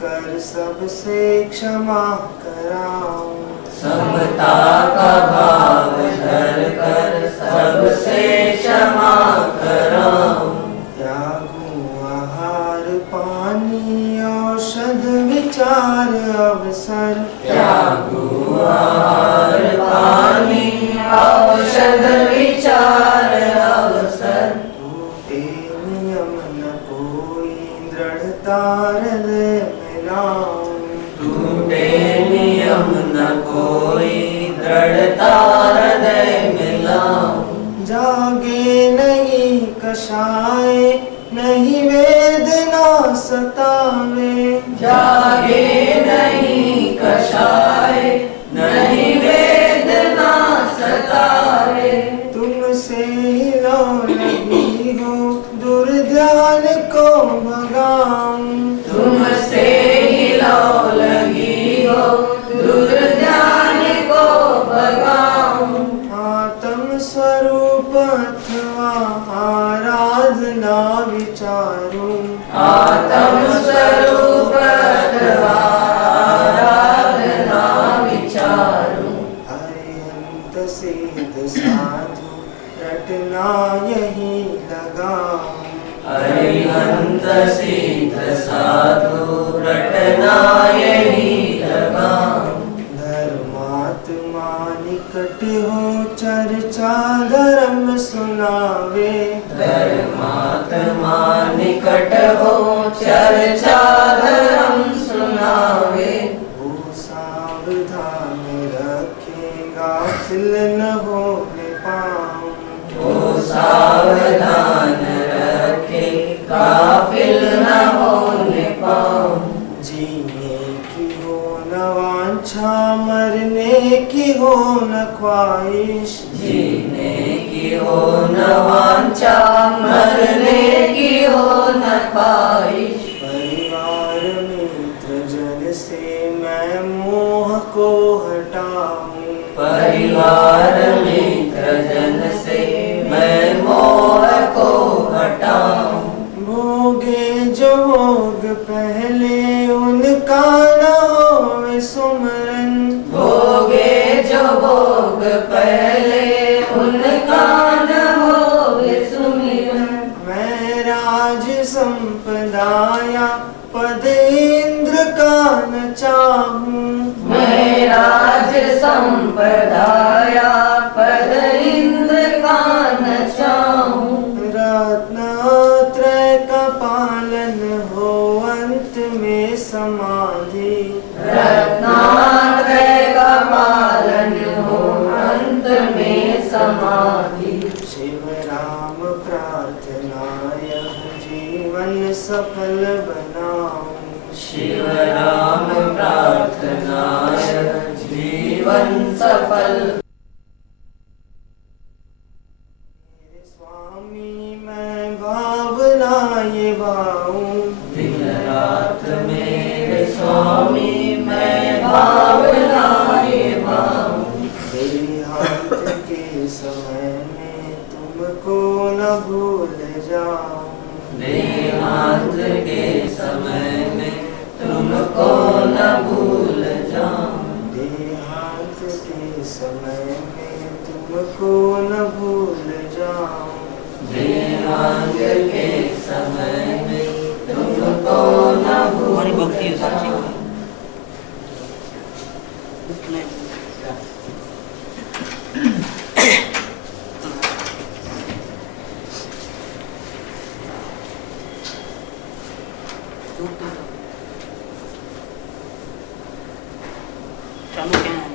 कर सबसे क्षमा कराऊं। समता का भाव धर कर सबसे क्षमा कराऊं। त्यागूं आहार पानी औषध विचार अवसर। त्यागूं आहार पानी औषध विचार अवसर। टूटे नियम न कोई दृढ़ता हृदय में लाऊं। टूटे नियम न कोई दृढ़ता हृदय में लाऊं। जागे नहीं कषाय नहीं वेदना सतावे। जागे नहीं कषाय नहीं वेदना सतावे। तुमसे हिलो लगी हो दुर्ध्यान को भगाऊं। तुमसे हिलो लगी हो दुर्ध्यान को भगाऊं। आत्म स्वरूप अथवा आराधना विचारूं। आत्म स्वरूप अथवा आराधना विचारूं। अरिहंत सिद्ध साधु रटना यही लगाऊं। अरिहंत सिद्ध साधु रटना यही लगाऊं। धर्मात्मा निकट हो चर्चा धर्म सुनावे। धर्मात्मा निकट हो चर्चा धर्म सुनावे। वो सावधान रखेगा फिल न होने पाऊं। वो सावधान रखे गाफिल न होने पाऊं। जीने की हो न वांछा मरने की हो न ख्वाहिश। जीने की हो न वांछा मरने की हो न ख्वाहिश। परिवार मित्र जन से मैं मोह को हटाऊं। परिवार मित्र जन से मैं मोह को हटाऊं। भोगे जो भोग पहले उनका न होवे सुमरन। भोगे जो भोग पहले उनका न होवे सुमिरन। मैं राज संपदाया पद इंद्र का न चाहूं। मैं राज संपदाया पद इंद्र का न चाहूं। रत्नत्रय का पालन हो अंत में समाधि। रत्नात्रय का पालन हो अंत में समाधि। शिव राम प्रार्थना यह जीवन सफल बनाऊं। शिव राम प्रार्थना जीवन सफल। मेरे स्वामी मैं भावना ये भाऊं। दिन रात मेरे स्वामी मैं भावना ये भाऊं। देहांत के समय में तुमको न भूल जाऊं। देहांत के समय में तुमको न भूल जाऊं। देहांत के समय में तुमको न भूल जाऊं। देहांत के समय में तुमको न भूल जाऊं। चालू क्या है?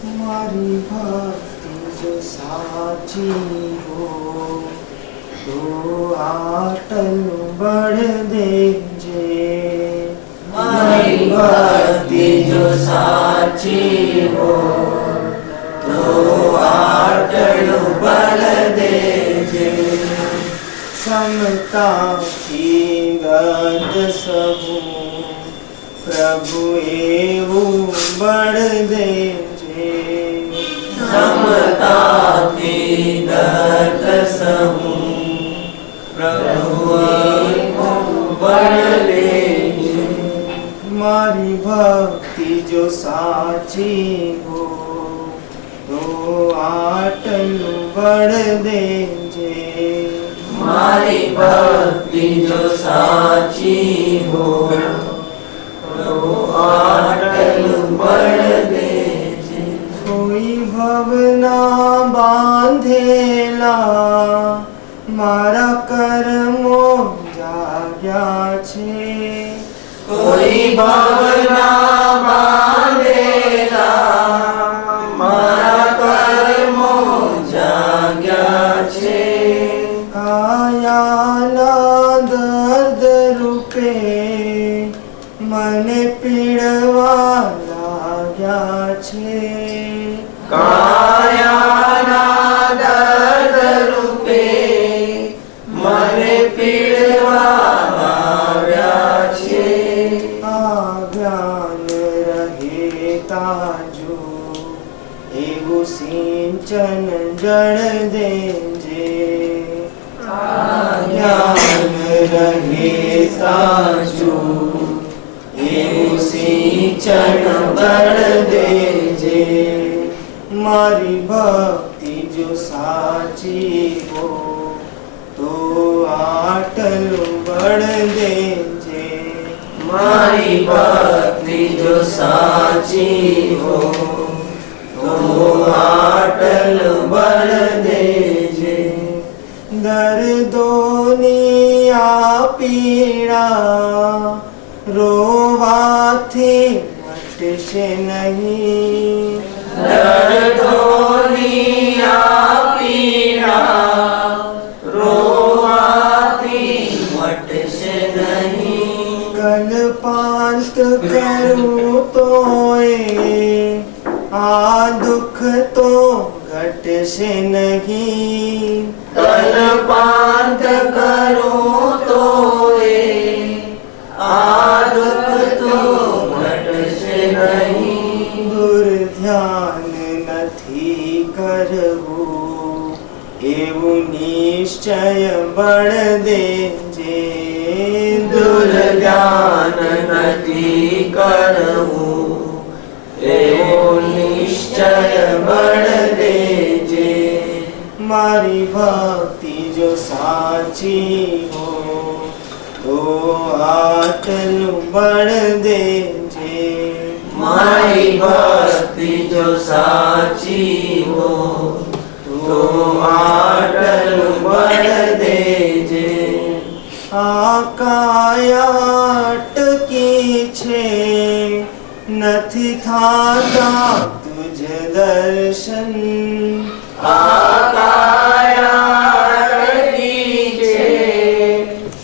तुम्हारी भक्ति जो साची हो तो आटल बढ़ देजे। हमारी भक्ति जो साची हो तो आटल बल देजे। समता की गत सबू प्रभु एवं बढ़ देजे। मारी भक्ति जो साची हो तो आटलू बड़ देजे मारी भक्ति जो साची हो तो आटलू बड़ देजे कोई भवना बांधेला मारा कर्मो जाग्या छे कोई भावना बांधेला मारा कर्मो जाग्या छे कायाना दर्द रूपे मने पीड़वा लाग्या छे कायाना दर्द रूपे मने पीड़वा लाग्या छे ज्ञान रहेता जो एवं सिंचन जड़ देजे ज्ञान रहेता जो एवं सिंचन जड़ देजे मारी भक्ति जो साची हो तो आटलू बड़ देजे मारी भक्ति जो साची हो तो आटल बड़ देजे दर्दोनी आ पीड़ा रोवाथी मटશે नहीं दर्दोनी आ पीड़ा रोवाती मटશે नहीं कल्पांत करूं तोए आ दुख तो घटશે नहीं कल्पांत करूं तो आ दुख तो घटશે नहीं दुर्ध्यान નથી કરવું એવું નિશ્ચય બળ દેજે दुर्ज्ञान નથી કરવું એવો નિશ્ચય બળ દેજે મારી ભક્તિ જો સાચી હો તો આટલું બળ દેજે મારી ભક્તિ જો સાચી હો તો આટલું બળ દેજે આ કાયા અટકી છે નથી થાતા તુજ દર્શન આ કાયા અટકી છે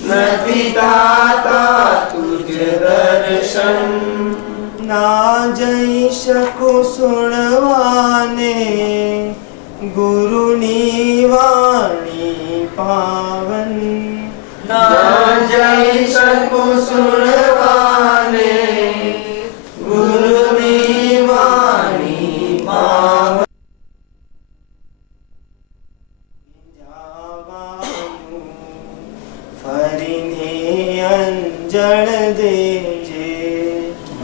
નથી થાતા તુજ દર્શન ના જઈ શકું સુણવાને ગુરુની વાણી પાવન ના જઈ શકું સુણવાને ગુરુની વાણી પાવન જાવાનું ફરીને અંજળ દેજે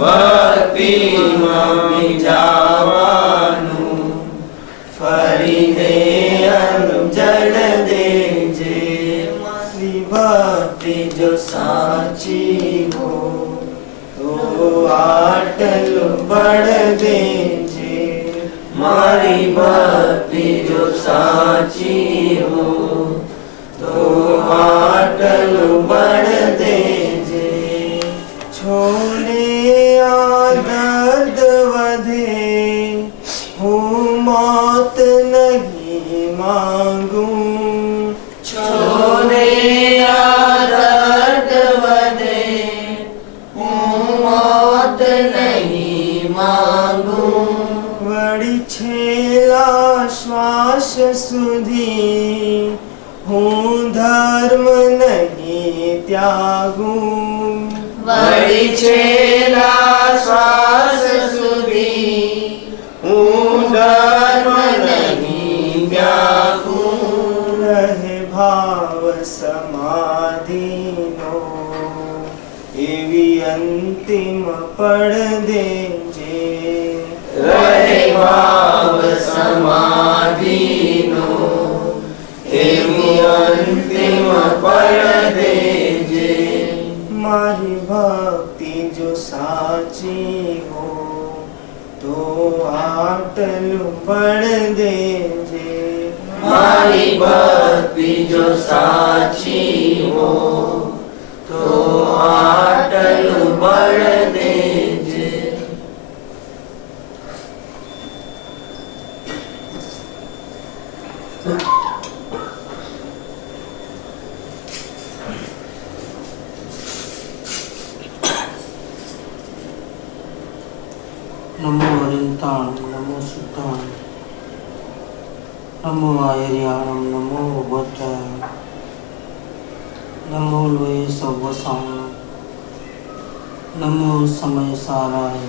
ભક્તિમાં જવાનું ફરીને અંજળ દેજે મારી ભક્તિ જો સાચી હો તો આટલું બળ દેજે મારી ભક્તિ જો સાચી હો તો આટલું બળ દેજે છોડે આ દર્દ વધે હું મોત નહીં માંગું છોડે આ દર્દ વધે હું મોત નહીં માંગું વળી છેલ્લા શ્વાસ સુધી હું ધર્મ નહીં ત્યાગું વળી છેલ્લા શ્વાસ સુધી હું ધર્મ નહીં ત્યાગું રહે ભાવ સમાધિનો એવી अंतिम पढ़ देजे રહે ભાવ સમાધિનો એવી અંતિમ પળ દેજે मारी भक्ति जो साची हो तो आटलू पढ़ देजे મારી ભક્તિ જો સાચી હો તો આટલું બળ દેજે नमो हरिंताण नमो सिद्धाण नमो आयर्याणम नमो भट्टाय नमो लोये सव्वसाम नमो समय साराय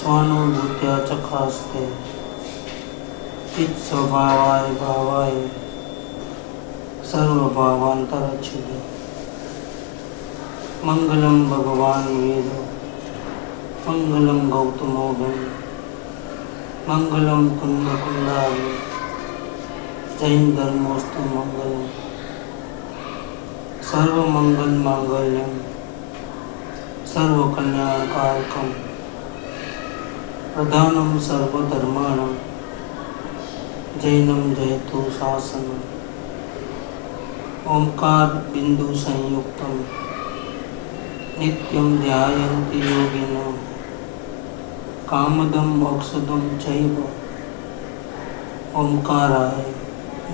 स्वानुभूत्या चखास्ते चित स्वभावाय भावाय सर्वभावांतरच्छिदे मंगलम भगवान वेद मंगलम गौतमोदम मंगलम कुंद कुंडाली जैन धर्मोस्तु मंगलम सर्व मंगल मांगल्यम सर्व कल्याणकारकम प्रधानम सर्वधर्माणम जैनम जयतु शासनम ओंकार बिंदु संयुक्तम नित्यं ध्यायन्ति योगिनः कामदं मोक्षदं चैव ओंकाराय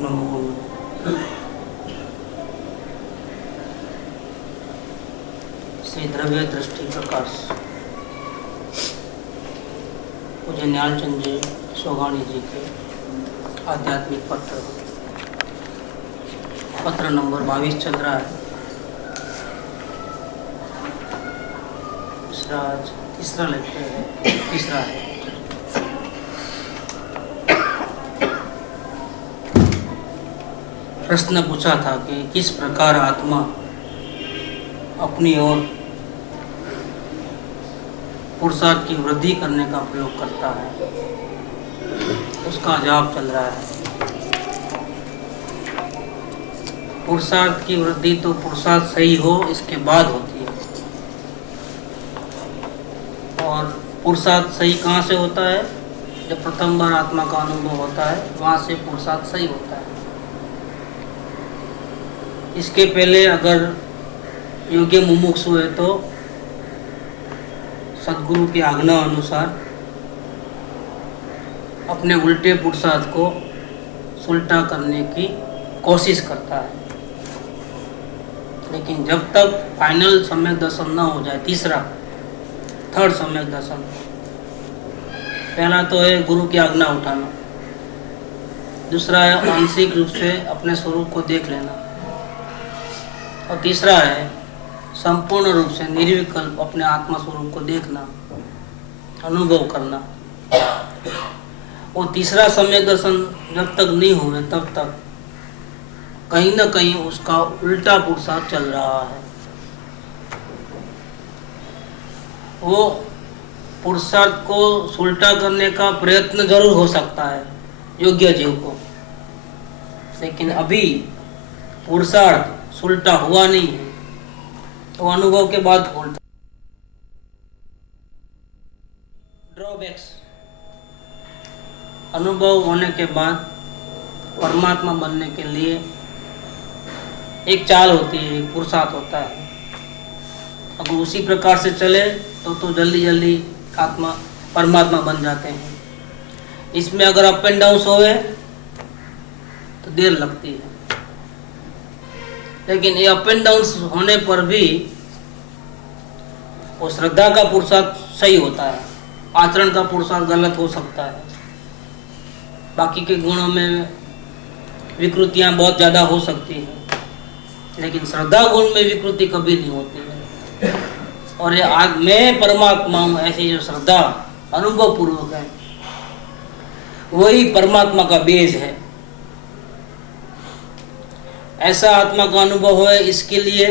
नमो नमः। श्री द्रव्य दृष्टि प्रकाश पूज्य न्यालचंद जी सोगाणी जी के आध्यात्मिक पत्र नंबर 22 चल रहा है। तीसरा लेक्चर है, तीसरा है। प्रश्न पूछा था कि किस प्रकार आत्मा अपनी ओर पुरुषार्थ की वृद्धि करने का प्रयोग करता है, उसका जवाब चल रहा है। पुरुषार्थ की वृद्धि तो पुरुषार्थ सही हो इसके बाद होती है, और पुरुषार्थ सही कहाँ से होता है? जब प्रथम बार आत्मा का अनुभव होता है वहाँ से पुरुषार्थ सही होता है। इसके पहले अगर योग्य मुमुक्षु है तो सद्गुरु की आज्ञा अनुसार अपने उल्टे पुरुषार्थ को सुलटा करने की कोशिश करता है, लेकिन जब तक फाइनल सम्यक दर्शन न हो जाए, थर्ड सम्यक दर्शन, पहला तो है गुरु की आज्ञा उठाना, दूसरा है आंशिक रूप से अपने स्वरूप को देख लेना, और तीसरा है संपूर्ण रूप से निर्विकल्प अपने आत्मा स्वरूप को देखना, अनुभव करना। और तीसरा सम्यक दर्शन जब तक नहीं हुए तब तक कहीं न कहीं उसका उल्टा पुरुषार्थ चल रहा है। वो पुरुषार्थ को सुलटा करने का प्रयत्न जरूर हो सकता है योग्य जीव को, लेकिन अभी पुरुषार्थ सुलटा हुआ नहीं है, तो अनुभव के बाद बोलता। ड्रॉबैक्स, अनुभव होने के बाद परमात्मा बनने के लिए एक चाल होती है, एक पुरुषार्थ होता है। अगर उसी प्रकार से चले तो जल्दी जल्दी आत्मा परमात्मा बन जाते हैं। इसमें अगर अप एंड डाउन होवे तो देर लगती है, लेकिन ये अप एंड डाउन होने पर भी वो श्रद्धा का पुरुषार्थ सही होता है, आचरण का पुरुषार्थ गलत हो सकता है, बाकी के गुणों में विकृतियां बहुत ज़्यादा हो सकती हैं, लेकिन श्रद्धा गुण में विकृति कभी नहीं होती है। और ये आज मैं परमात्मा हूँ ऐसी जो श्रद्धा अनुभव पूर्वक है, वही परमात्मा का बेज है। ऐसा आत्मा का अनुभव है, इसके लिए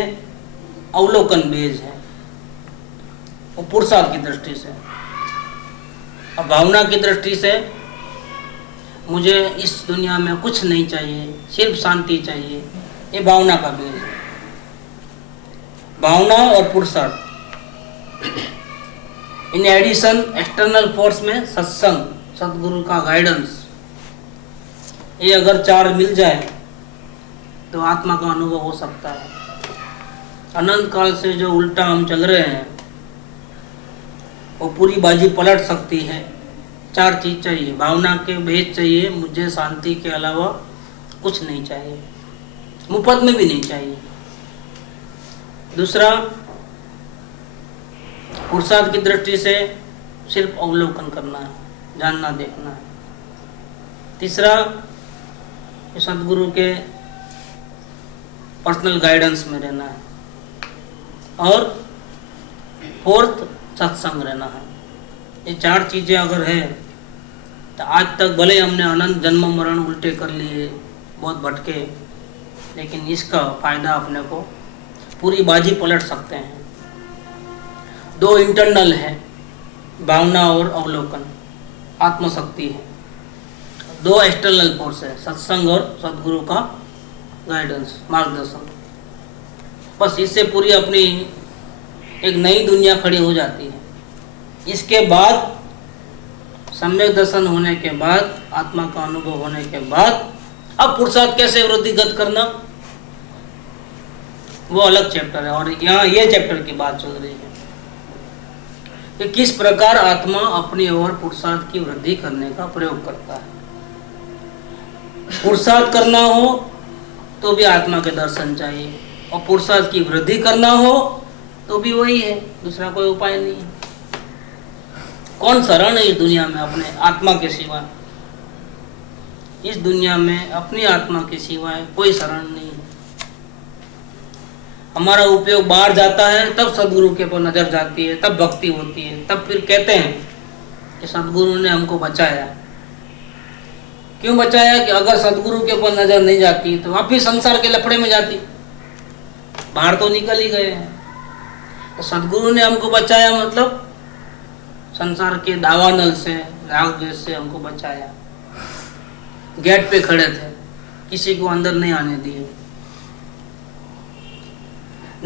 अवलोकन बेज है। वो पुरुषार्थ की दृष्टि से। और भावना की दृष्टि से मुझे इस दुनिया में कुछ नहीं चाहिए, सिर्फ शांति चाहिए, ये भावना का भेद है। भावना और पुरुषार्थ, इन एडिशन एक्सटर्नल फोर्स में सत्संग, सदगुरु का गाइडेंस, ये अगर चार मिल जाए तो आत्मा का अनुभव हो सकता है। अनंत काल से जो उल्टा हम चल रहे हैं वो पूरी बाजी पलट सकती है। चार चीज चाहिए, भावना के भेद चाहिए, मुझे शांति के अलावा कुछ नहीं चाहिए, मुफ्त में भी नहीं चाहिए। दूसरा, पुरुषार्थ की दृष्टि से सिर्फ अवलोकन करना है, जानना देखना है। तीसरा, सदगुरु के पर्सनल गाइडेंस में रहना है। और फोर्थ, सत्संग रहना है। ये चार चीजें अगर है तो आज तक भले हमने अनंत जन्म मरण उल्टे कर लिए, बहुत भटके, लेकिन इसका फायदा अपने को पूरी बाजी पलट सकते हैं। दो इंटरनल है, भावना और अवलोकन, आत्मशक्ति है। दो एक्सटर्नल फोर्स है, सत्संग और सदगुरु का गाइडेंस, मार्गदर्शन। बस इससे पूरी अपनी एक नई दुनिया खड़ी हो जाती है। इसके बाद सम्यक दर्शन होने के बाद, आत्मा का अनुभव होने के बाद, अब पुरुषार्थ कैसे वृद्धिगत करना वो अलग चैप्टर है। और यहाँ ये चैप्टर की बात चल रही है कि किस प्रकार आत्मा अपनी ओर पुरुषार्थ की वृद्धि करने का प्रयोग करता है। पुरुषार्थ करना हो तो भी आत्मा के दर्शन चाहिए, और पुरुषार्थ की वृद्धि करना हो तो भी वही है, दूसरा कोई उपाय नहीं है। कौन शरण है इस दुनिया में अपने आत्मा के सिवा? इस दुनिया में अपनी आत्मा के सिवाय कोई शरण नहीं है। हमारा उपयोग बाहर जाता है तब सदगुरु के ऊपर नजर जाती है, तब भक्ति होती है, तब फिर कहते हैं कि सदगुरु ने हमको बचाया। क्यों बचाया? कि अगर सदगुरु के ऊपर नजर नहीं जाती तो आप भी संसार के लफड़े में जाती, बाहर तो निकल ही गए हैं। तो सदगुरु ने हमको बचाया मतलब संसार के दावानल से, राग द्वेष से हमको बचाया। गेट पे खड़े थे, किसी को अंदर नहीं आने दिए,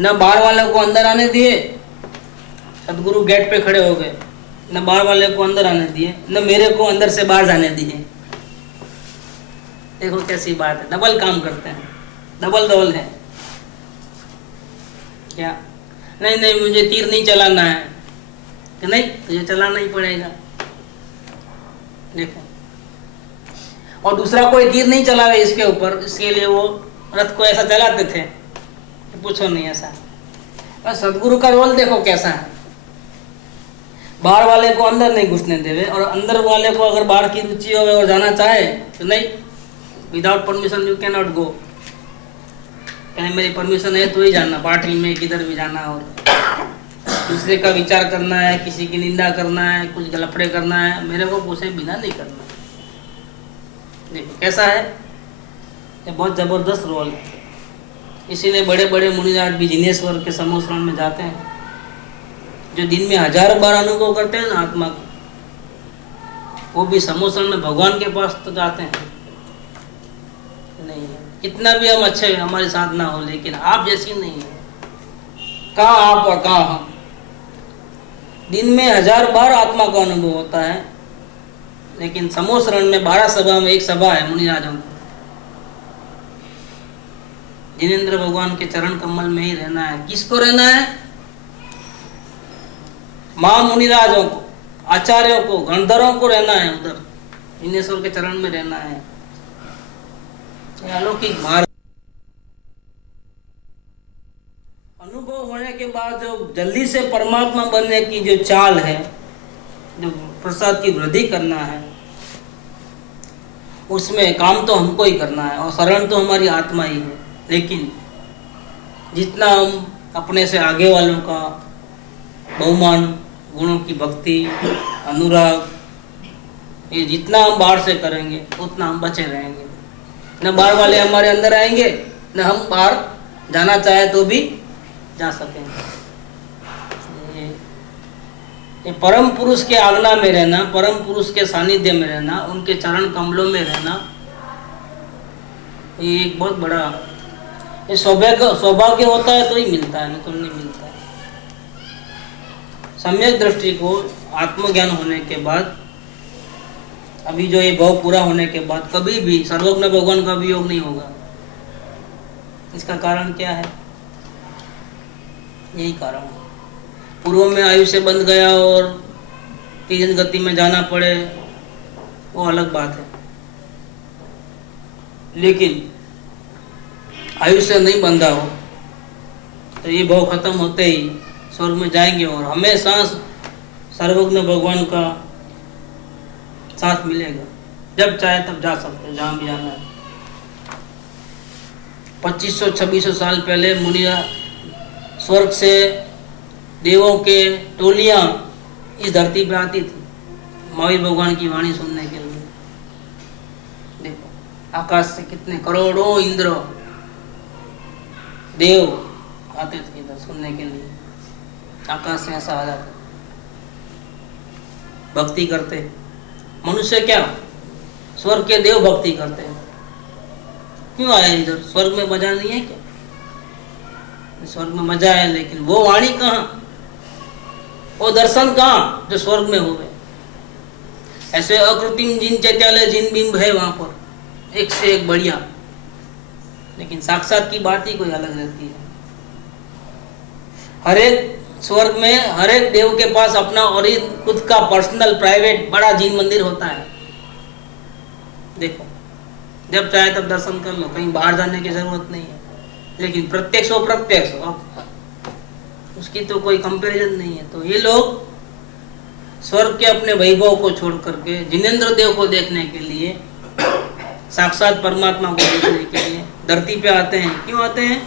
न बाहर वाले को अंदर आने दिए। सदगुरु गेट पे खड़े हो गए, न बाहर वाले को अंदर आने दिए, न मेरे को अंदर से बाहर जाने दिए। देखो कैसी बात है, डबल काम करते हैं, डबल है क्या? नहीं मुझे तीर नहीं चलाना है, कि नहीं तुझे चलाना ही पड़ेगा। देखो, और दूसरा कोई तीर नहीं चलावे इसके ऊपर, इसके लिए वो रथ को ऐसा चलाते थे, पूछो नहीं ऐसा। और सदगुरु का रोल देखो कैसा है, बाहर वाले को अंदर नहीं घुसने देवे, और अंदर वाले को अगर बाहर की रुचि हो और जाना चाहे तो नहीं, without permission you can not go. कहीं मेरी परमिशन है तो ही जाना, पार्टी में किधर भी जाना, और दूसरे का विचार करना है, किसी की निंदा करना है, कुछ गलफड़े करना है, मेरे को पूछे बिना नहीं करना। देखो कैसा है, ये बहुत जबरदस्त रोल है। इसीलिए बड़े बड़े मुनिराज भी जिनेश्वर के समोसरण में जाते हैं, जो दिन में हजारों बार अनुभव करते हैं ना आत्मा को, वो भी समोसरण में भगवान के पास तो जाते हैं। नहीं है, कितना भी हम अच्छे हमारे साथ ना हो, लेकिन आप जैसी नहीं है। कहाँ आप और कहाँ हम? दिन में 1000 बार आत्मा का अनुभव होता है, लेकिन समोसरण में 12 सभा में एक सभा है मुनिराजों की। जिनेंद्र भगवान के चरण कमल में ही रहना है। किसको रहना है? मां मुनिराजों को, आचार्यों को, गणधरों को रहना है, उधर जिनेश्वर के चरण में रहना है। अलौकिक मार्ग। अनुभव होने के बाद जो जल्दी से परमात्मा बनने की जो चाल है, जो प्रसाद की वृद्धि करना है, उसमें काम तो हमको ही करना है, और शरण तो हमारी आत्मा ही है। लेकिन जितना हम अपने से आगे वालों का बहुमान, गुणों की भक्ति, अनुराग, ये जितना हम बाहर से करेंगे उतना हम बचे रहेंगे। न बाहर वाले हमारे अंदर आएंगे, न हम बाहर जाना चाहे तो भी जा सकेंगे। ये परम पुरुष के आज्ञा में रहना, परम पुरुष के सानिध्य में रहना, उनके चरण कमलों में रहना, ये एक बहुत बड़ा ये सौभाग्य होता है तो ही मिलता है, नहीं तो नहीं मिलता है। सम्यक दृष्टि को आत्मज्ञान होने के बाद, अभी जो ये भाव पूरा होने के बाद कभी भी सर्वज्ञ भगवान का वियोग नहीं होगा। इसका कारण क्या है? यही कारण है। पूर्व में आयुष्य बंध गया और तीन गति में जाना पड़े, वो अलग बात है, लेकिन आयुष्य नहीं बंधा हो तो ये भाव खत्म होते ही स्वर्ग में जाएंगे और हमेशा सर्वज्ञ भगवान का साथ मिलेगा। जब चाहे तब जा सकते, जहां भी जाना है। 2500-2600 साल पहले मुनिया स्वर्ग से देवों के टोलियां इस धरती पे आती थी महावीर भगवान की वाणी सुनने के लिए। देखो आकाश से कितने करोड़ों इंद्र देव आते थे इधर सुनने के लिए। आकाश से ऐसा आ जाता, भक्ति करते। मनुष्य क्या, स्वर्ग के देव भक्ति करते हैं। क्यों आए इधर? स्वर्ग में मजा नहीं है क्या? स्वर्ग में मजा है, लेकिन वो वाणी कहाँ, वो दर्शन कहाँ जो स्वर्ग में हो गए। ऐसे अकृत्रिम जिन चैत्यालय जिन बिंब है वहां पर, एक से एक बढ़िया, लेकिन साक्षात की बात ही कोई अलग रहती है। हर एक स्वर्ग में हर एक देव के पास अपना और खुद का पर्सनल प्राइवेट बड़ा जिन मंदिर होता है। देखो जब चाहे तब दर्शन कर लो, कहीं बाहर जाने की जरूरत नहीं है। लेकिन प्रत्यक्ष और प्रत्यक्ष उसकी तो कोई कंपैरिजन नहीं है। तो ये लोग स्वर्ग के अपने वैभव को छोड़ करके जिनेंद्र देव को देखने के लिए, साक्षात परमात्मा को देखने के लिए धरती पे आते हैं। क्यों आते हैं?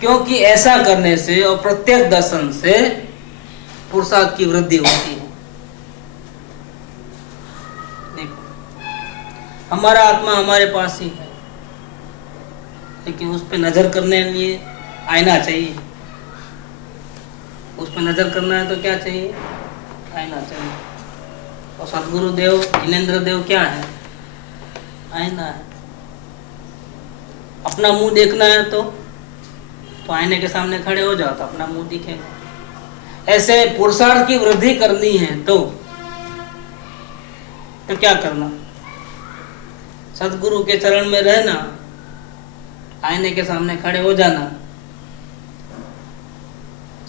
क्योंकि ऐसा करने से और प्रत्यक्ष दर्शन से पुरुषार्थ की वृद्धि होती है। देखो हमारा आत्मा हमारे पास ही है, लेकिन उस पर नजर करने के लिए आईना चाहिए। उस पर नजर करना है तो क्या चाहिए? आईना चाहिए। और सदगुरु देव जिनेंद्र देव क्या है? आईना है। अपना मुंह देखना है तो आईने के सामने खड़े हो जाओ तो अपना मुंह दिखेगा। ऐसे पुरुषार्थ की वृद्धि करनी है तो क्या करना? सदगुरु के चरण में रहना, आईने के सामने खड़े हो जाना।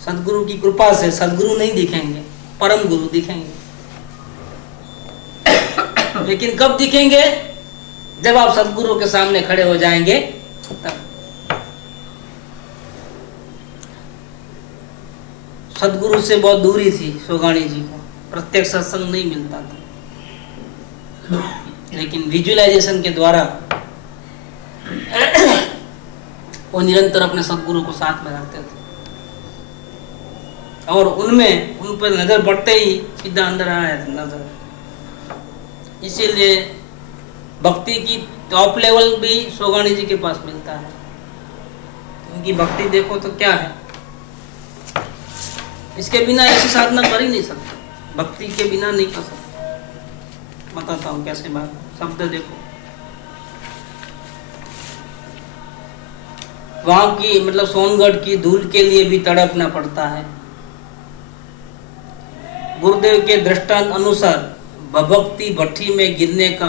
सदगुरु की कृपा से सदगुरु नहीं दिखेंगे, परम गुरु दिखेंगे। लेकिन कब दिखेंगे? जब आप सदगुरु के सामने खड़े हो जाएंगे तब। सदगुरु से बहुत दूरी थी सोगाणी जी को, प्रत्यक्ष सत्संग नहीं मिलता था, लेकिन विजुअलाइजेशन के द्वारा वो निरंतर अपने सदगुरु को साथ में रखते थे और उन पर नजर पड़ते ही सीधा अंदर आया था नजर। इसीलिए भक्ति की टॉप लेवल भी सोगाणी जी के पास मिलता है। उनकी भक्ति देखो तो क्या है, इसके बिना ऐसी साधना कर ही नहीं सकते। भक्ति के बिना नहीं कर सकते। बताता हूँ कैसे बात। शब्द देखो, वहां की मतलब सोनगढ़ की धूल के लिए भी तड़पना पड़ता है। गुरुदेव के दृष्टांत अनुसार भभक्ति भट्टी में गिरने का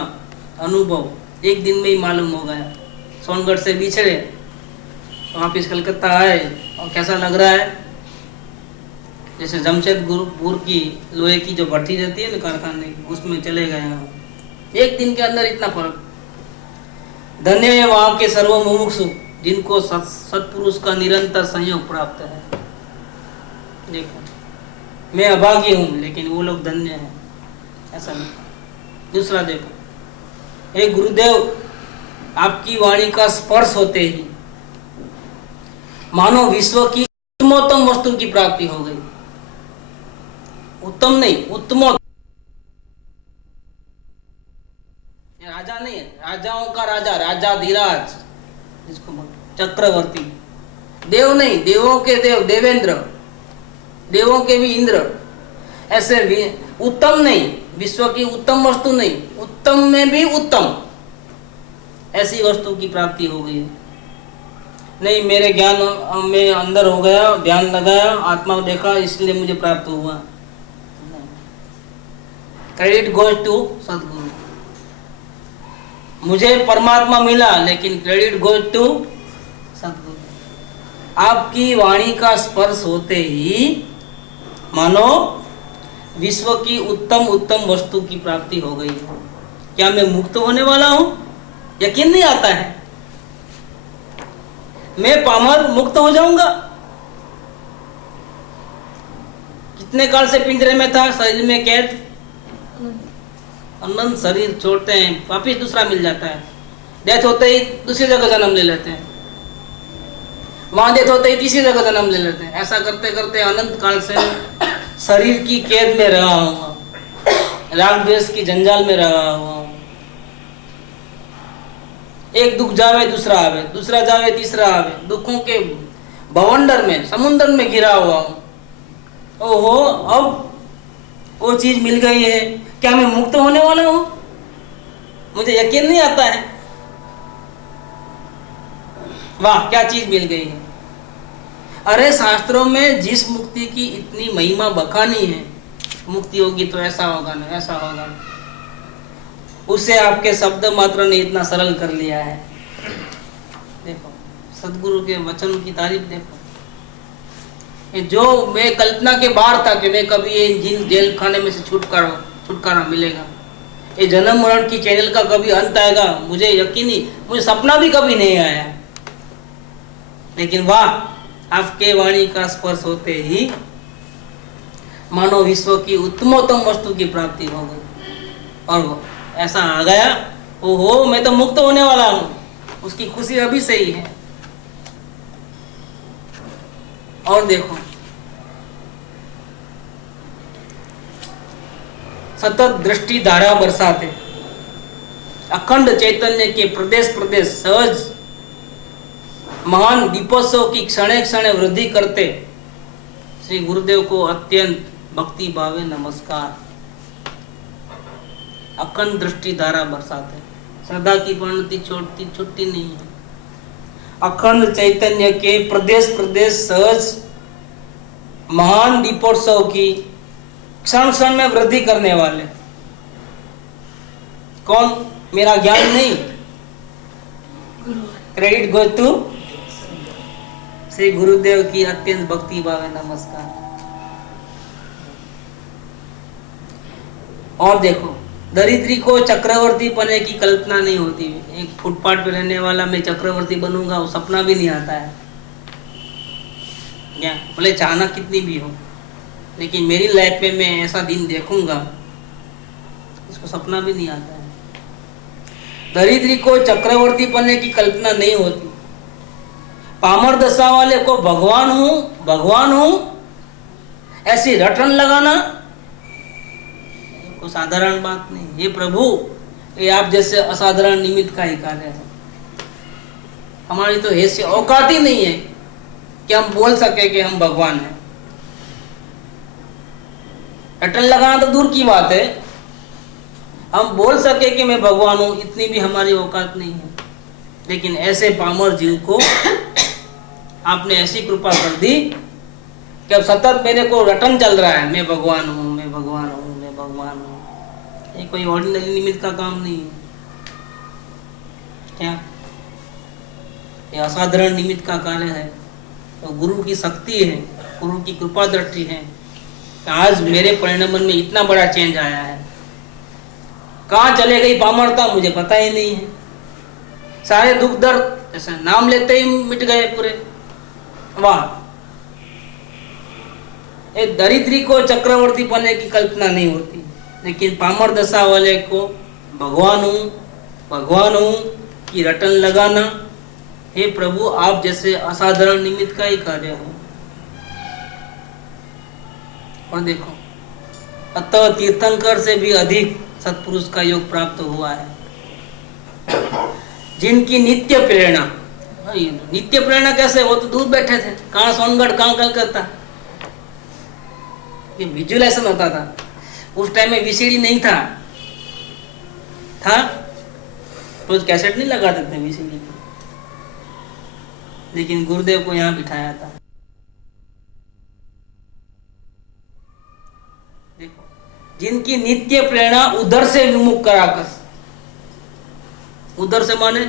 अनुभव एक दिन में ही मालूम हो गया। सोनगढ़ से बिछड़े, वापिस कलकत्ता आए और कैसा लग रहा है? जैसे जमशेदपुर की लोहे की जो भट्टी रहती है ना कारखाने की, उसमें चले गए हम। एक दिन के अंदर इतना फर्क। धन्य है वहां के सर्व मुमुक्षु जिनको सत्पुरुष का निरंतर संयोग प्राप्त है। देखो मैं अभागी हूं, लेकिन वो लोग धन्य हैं, ऐसा नहीं। दूसरा देखो, हे गुरुदेव, आपकी वाणी का स्पर्श होते ही मानो विश्व की उत्तमोत्तम वस्तु की प्राप्ति हो गई। उत्तम नहीं, उत्तमोत्तम। राजा नहीं है, राजाओं का राजा, राजाधिराज जिसको चक्रवर्ती। देव नहीं, देवों के देव, देवेंद्र। देवों के भी इंद्र, ऐसे उत्तम नहीं, विश्व की उत्तम वस्तु नहीं, उत्तम में भी उत्तम ऐसी वस्तु की प्राप्ति हो गई। नहीं मेरे ज्ञान में अंदर हो गया, ध्यान लगाया, आत्मा देखा, इसलिए मुझे प्राप्त हुआ। क्रेडिट गोज टू सदगुरु। मुझे परमात्मा मिला, लेकिन क्रेडिट गोज टू सदगुरु। आपकी वाणी का स्पर्श होते ही मानो विश्व की उत्तम उत्तम वस्तु की प्राप्ति हो गई। क्या मैं मुक्त होने वाला हूं? यकीन नहीं आता है। मैं पामर मुक्त हो जाऊंगा? कितने काल से पिंजरे में था, शरीर में कैद, अनंत शरीर छोड़ते हैं, वापिस दूसरा मिल जाता है। डेथ होते ही दूसरी जगह जन्म ले लेते हैं, वहां डेथ होते ही तीसरी जगह जन्म ले लेते हैं। ऐसा करते करते अनंत काल से शरीर की कैद में रहा हुआ, राग द्वेष की जंजाल में रहा हुआ। एक दुख जावे दूसरा आवे, दूसरा जावे तीसरा आवे, दुखों के भवंडर में, समुद्र में घिरा हुआ हूं। ओहो, अब वो चीज मिल गई है, क्या मैं मुक्त होने वाला हूं? मुझे यकीन नहीं आता है। वाह, क्या चीज मिल गई है। अरे शास्त्रों में जिस मुक्ति की इतनी महिमा बखानी है, मुक्ति होगी तो ऐसा होगा ना, ऐसा होगा ना, उसे आपके शब्द मात्र ने इतना सरल कर लिया है। देखो सदगुरु के वचन की तारीफ देखो। ये जो मैं कल्पना के बाहर था कि मैं कभी ये जेल खाने में से छुटकारा मिलेगा, ये जन्म मरण की चैनल का कभी अंत आएगा, मुझे यकीन नहीं, मुझे सपना भी कभी नहीं आया। लेकिन वाह, आपके वाणी का स्पर्श होते ही मानो विश्व की उत्तमोत्तम वस्तु की प्राप्ति हो गई। और ऐसा आ गया, ओहो मैं तो मुक्त होने वाला हूं, उसकी खुशी अभी से ही है। और देखो सतत दृष्टि धारा बरसाते, अखंड चैतन्य के प्रदेश प्रदेश सहज महान दीपोत्सव की क्षणे क्षणे वृद्धि करते श्री गुरुदेव को अत्यंत भक्ति भावे नमस्कार। अखंड दृष्टि धारा बरसाते, सदा की परिणति छुट्टी नहीं है। अखंड चैतन्य के प्रदेश प्रदेश सहज महान दीपोत्सव की क्षण क्षण में वृद्धि करने वाले कौन? मेरा ज्ञान नहीं, credit go to Shri Gurudev की अत्यंत भक्ति भावे नमस्कार। और देखो दरिद्री को चक्रवर्ती बनने की कल्पना नहीं होती। एक फुटपाथ पे रहने वाला मैं चक्रवर्ती बनूंगा, वो सपना भी नहीं आता है। क्या बोले चाहना कितनी भी हो, लेकिन मेरी लाइफ में मैं ऐसा दिन देखूंगा, इसको सपना भी नहीं आता है। दरिद्री को चक्रवर्ती बनने की कल्पना नहीं होती। पामर दशा वाले को भगवान हूं ऐसी रटन लगाना कोई साधारण बात नहीं। ये प्रभु, ये आप जैसे असाधारण निमित्त का ही कार्य है। हमारी तो ऐसी औकात ही नहीं है कि हम बोल सके कि हम भगवान हैं। रटन लगाना तो दूर की बात है, हम बोल सके कि मैं भगवान हूं, इतनी भी हमारी औकात नहीं है। लेकिन ऐसे पामर जीव को आपने ऐसी कृपा कर दी कि अब सतत मेरे को रटन चल रहा है, मैं भगवान हूं, मैं भगवान हूं, मैं भगवान हूं। ये कोई ऑर्डिनरी निमित्त का काम नहीं है। क्या ये असाधारण निमित्त का कार्य है। तो गुरु की शक्ति है, गुरु की कृपा दृष्टि है। आज मेरे परिणमन में इतना बड़ा चेंज आया है। कहाँ चले गई पामरता मुझे पता ही नहीं है। सारे दुख दर्द ऐसा नाम लेते ही मिट गए पूरे। वाह, एक दरिद्री को चक्रवर्ती बनने की कल्पना नहीं होती, लेकिन पामर दशा वाले को भगवान हूं की रटन लगाना, हे प्रभु आप जैसे असाधारण निमित्त का ही कार्य है। और देखो अतः तीर्थंकर से भी अधिक सत्पुरुष का योग प्राप्त हुआ है, जिनकी नित्य प्रेरणा। नित्य प्रेरणा कैसे? वो तो दूर बैठे थे, कहाँ सोनगढ़, कहाँ कलकत्ता, ये विजुअलाइजेशन होता था। उस टाइम में वीसीडी नहीं था तो कैसेट नहीं लगाते थे वीसीडी की, लेकिन गुरुदेव को यहाँ बिठाया था। देखो, जिनकी नित्य प्रेरणा उधर से विमुख कराकर, उधर से माने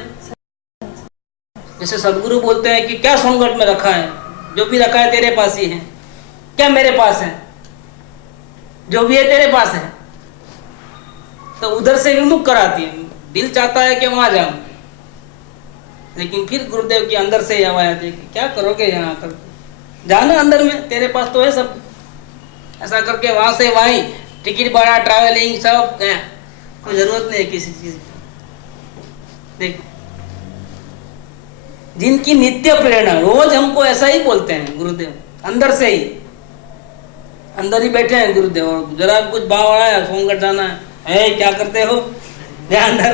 जैसे सदगुरु बोलते हैं कि क्या सोनगढ़ में रखा है, जो भी रखा है तेरे पास ही है, क्या मेरे पास है, जो भी है तेरे पास है, तो उधर से विमुख कराती है। दिल चाहता है कि वहां जाऊं, लेकिन फिर गुरुदेव की अंदर से आवाज आती है कि क्या करोगे यहाँ आकर, जाना अंदर में, तेरे पास तो है सब। ऐसा करके वहां से वहीं टिकट भाड़ा, ट्रैवलिंग सब, कोई जरूरत नहीं है किसी चीज की। देखो, जिनकी नित्य प्रेरणा, रोज हमको ऐसा ही बोलते हैं गुरुदेव, अंदर से ही, अंदर ही बैठे हैं गुरुदेव, और जरा कुछ भाव आया सोनगढ़ जाना है, क्या करते हो अंदर।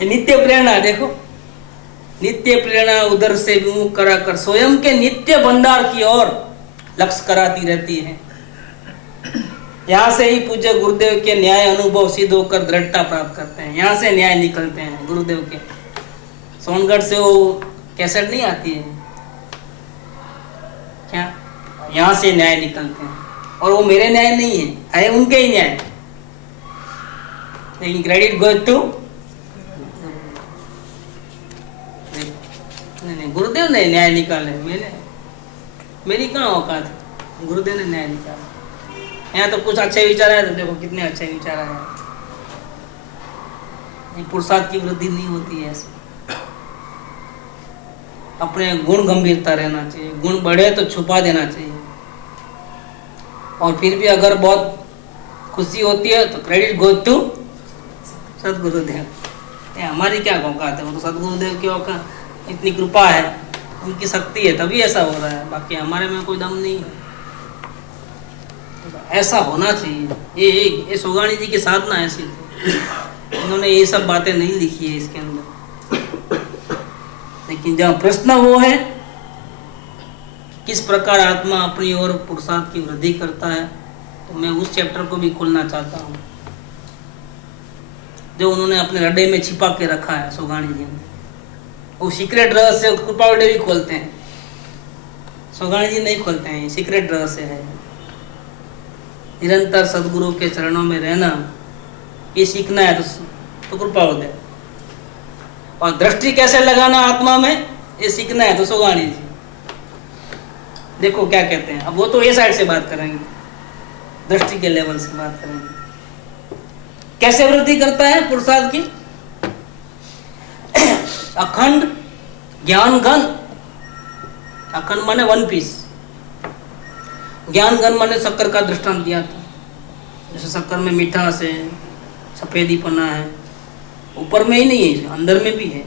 नित्य प्रेरणा, देखो, नित्य प्रेरणा उधर से विमुख कराकर स्वयं के नित्य भंडार की ओर लक्ष्य कराती रहती है। यहाँ से ही पूज्य गुरुदेव के न्याय अनुभव सिद्ध होकर दृढ़ता प्राप्त करते हैं। यहाँ से न्याय निकलते हैं गुरुदेव के। सोनगढ़ से वो कैसेट नहीं आती है क्या, यहाँ से न्याय निकलते हैं। और वो मेरे न्याय नहीं है उनके ही न्याय, लेकिन क्रेडिट गोज टू नहीं, गुरुदेव ने न्याय निकाले, मेरी कहाँ औकात है, गुरुदेव ने न्याय निकाला। यहाँ तो कुछ अच्छे विचार है, तो देखो कितने अच्छे विचार आए। पुरुषार्थ की वृद्धि नहीं होती है ऐसे, अपने गुण गंभीरता रहना चाहिए, गुण बढ़े तो छुपा देना चाहिए। और फिर भी अगर बहुत खुशी होती है तो क्रेडिट गोज टू सदगुरुदेव। हमारी क्या औकात है, वो तो सदगुरुदेव की औकात, इतनी कृपा है, उनकी शक्ति है, तभी ऐसा हो रहा है, बाकी हमारे में कोई दम नहीं है। ऐसा होना चाहिए। ये सोगाणी जी की साधना ऐसी थी, उन्होंने ये सब बातें नहीं लिखी है इसके अंदर, लेकिन जहाँ प्रश्न वो है किस प्रकार आत्मा अपनी ओर पुरुषार्थ की वृद्धि करता है, तो मैं उस चैप्टर को भी खोलना चाहता हूँ जो उन्होंने अपने हृदय में छिपा के रखा है सोगाणी जी ने। वो सीक्रेट रहस्य कृपावड़े भी खोलते हैं, सोगाणी जी नहीं खोलते हैं, सीक्रेट रहस्य है। निरंतर सदगुरु के चरणों में रहना, ये सीखना है तो कृपावड़े, और दृष्टि कैसे लगाना आत्मा में, ये सीखना है तो सोगाणी जी। देखो क्या कहते हैं, अब वो तो ये साइड से बात करेंगे, दृष्टि के लेवल से बात करेंगे। कैसे वृद्धि करता है पुरुषार्थ की? अखंड ज्ञान घन, अखंड माने वन पीस, ज्ञान घन माने शक्कर का दृष्टांत दिया था। जैसे शक्कर में मिठास है, सफेदीपना है, ऊपर में ही नहीं है, अंदर में भी है।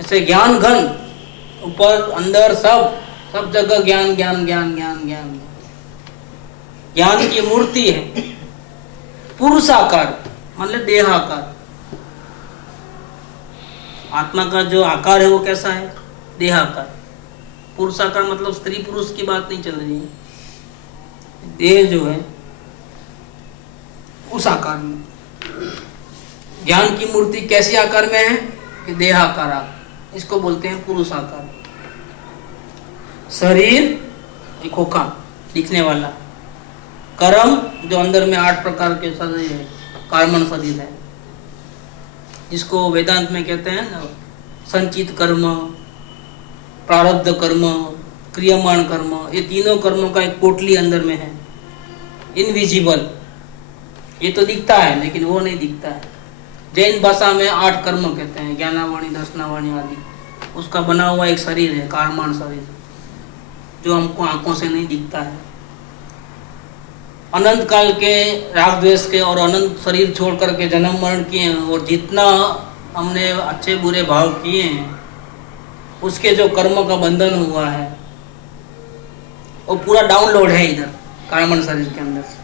ऐसे ज्ञान घन, ऊपर अंदर सब जगह ज्ञान ज्ञान ज्ञान ज्ञान ज्ञान, ज्ञान की मूर्ति है। पुरुषाकार मतलब देहाकार, आत्मा का जो आकार है वो कैसा है? देहाकार। पुरुषाकार मतलब स्त्री पुरुष की बात नहीं चल रही है, देह जो है उस आकार में। ज्ञान की मूर्ति कैसी आकार में है कि देहाकार, इसको बोलते हैं पुरुषाकार। शरीर एक खोखा दिखने वाला, कर्म जो अंदर में 8 प्रकार के शरीर है, कर्मण शरीर है, जिसको वेदांत में कहते हैं ना, संचित कर्म, प्रारब्ध कर्म, क्रियमाण कर्म, ये तीनों कर्मों का एक पोटली अंदर में है, इनविजिबल। ये तो दिखता है लेकिन वो नहीं दिखता है। जैन भाषा में 8 कर्म कहते हैं, ज्ञानावाणी, दर्शनावाणी आदि। उसका बना हुआ एक शरीर है, कर्मण शरीर, जो हमको आंखों से नहीं दिखता है। अनंत काल के राग द्वेष के और अनंत शरीर छोड़ करके जन्म मरण किए हैं, और जितना हमने अच्छे बुरे भाव किए हैं उसके जो कर्मों का बंधन हुआ है वो पूरा डाउनलोड है इधर कर्मण शरीर के अंदर से,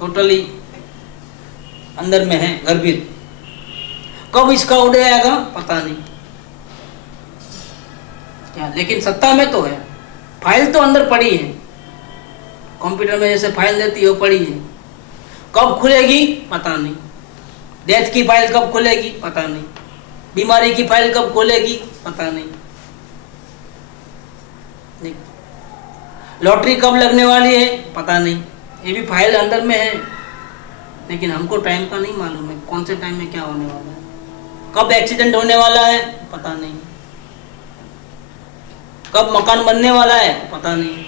टोटली अंदर में है, गर्भित। कब इसका उदय आएगा पता नहीं। क्या, लेकिन सत्ता में तो है, फाइल तो अंदर पड़ी है। कंप्यूटर में जैसे फाइल देती है वो पड़ी है, कब खुलेगी पता नहीं, डेथ की फाइल कब खुलेगी पता नहीं, बीमारी की फाइल कब खुलेगी पता नहीं, लॉटरी कब लगने वाली है पता नहीं, ये भी फाइल अंदर में है, लेकिन हमको टाइम का नहीं मालूम है कौन से टाइम में क्या होने वाला है, कब एक्सीडेंट होने वाला है पता नहीं, कब मकान बनने वाला है पता नहीं,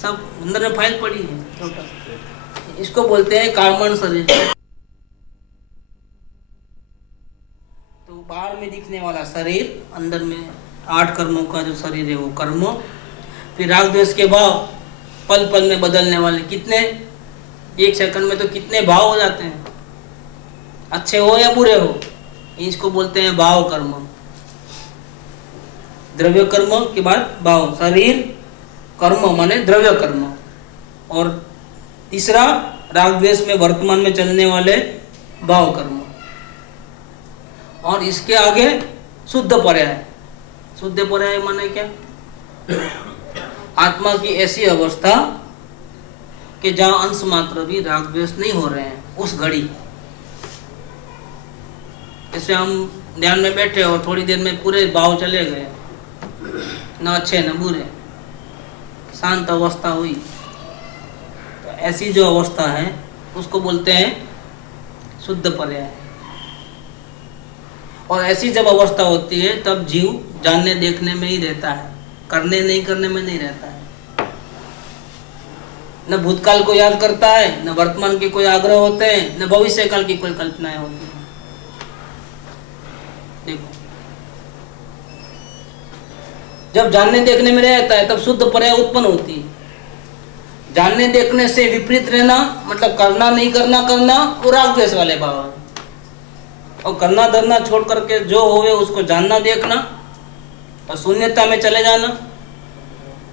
सब अंदर में फाइल पड़ी है। इसको बोलते हैं कार्बन शरीर। तो बाहर में दिखने वाला शरीर, अंदर में 8 कर्मों का जो शरीर है वो कर्म, फिर राग द्वेष के भाव पल पल में बदलने वाले, कितने, 1 सेकंड में तो कितने भाव हो जाते हैं, अच्छे हो या बुरे हो, इसको बोलते हैं भाव कर्म। द्रव्य कर्म के बाद भाव, शरीर कर्म माने द्रव्य कर्म, और तीसरा राग द्वेष में वर्तमान में चलने वाले भाव कर्म, और इसके आगे शुद्ध पर्याय। शुद्ध पर्याय माने क्या, आत्मा की ऐसी अवस्था कि जहां अंश मात्र भी राग द्वेष नहीं हो रहे हैं उस घड़ी। जैसे हम ध्यान में बैठे और थोड़ी देर में पूरे भाव चले गए, न अच्छे न बुरे, शांत अवस्था हुई, तो ऐसी जो अवस्था है उसको बोलते हैं शुद्ध पर्याय। और ऐसी जब अवस्था होती है तब जीव जानने देखने में ही रहता है, करने नहीं करने में नहीं रहता है, न भूतकाल को याद करता है, न वर्तमान के कोई आग्रह होते हैं, न भविष्य काल की कोई कल्पनाएं होती हैं। देखो, जब जानने देखने में रहता है तब शुद्ध पर्याय उत्पन्न होती है। जानने देखने से विपरीत रहना मतलब करना नहीं करना, करना वो राग द्वेष वाले भाव है, और करना धरना छोड़ करके जो होवे उसको जानना देखना और शून्यता में चले जाना,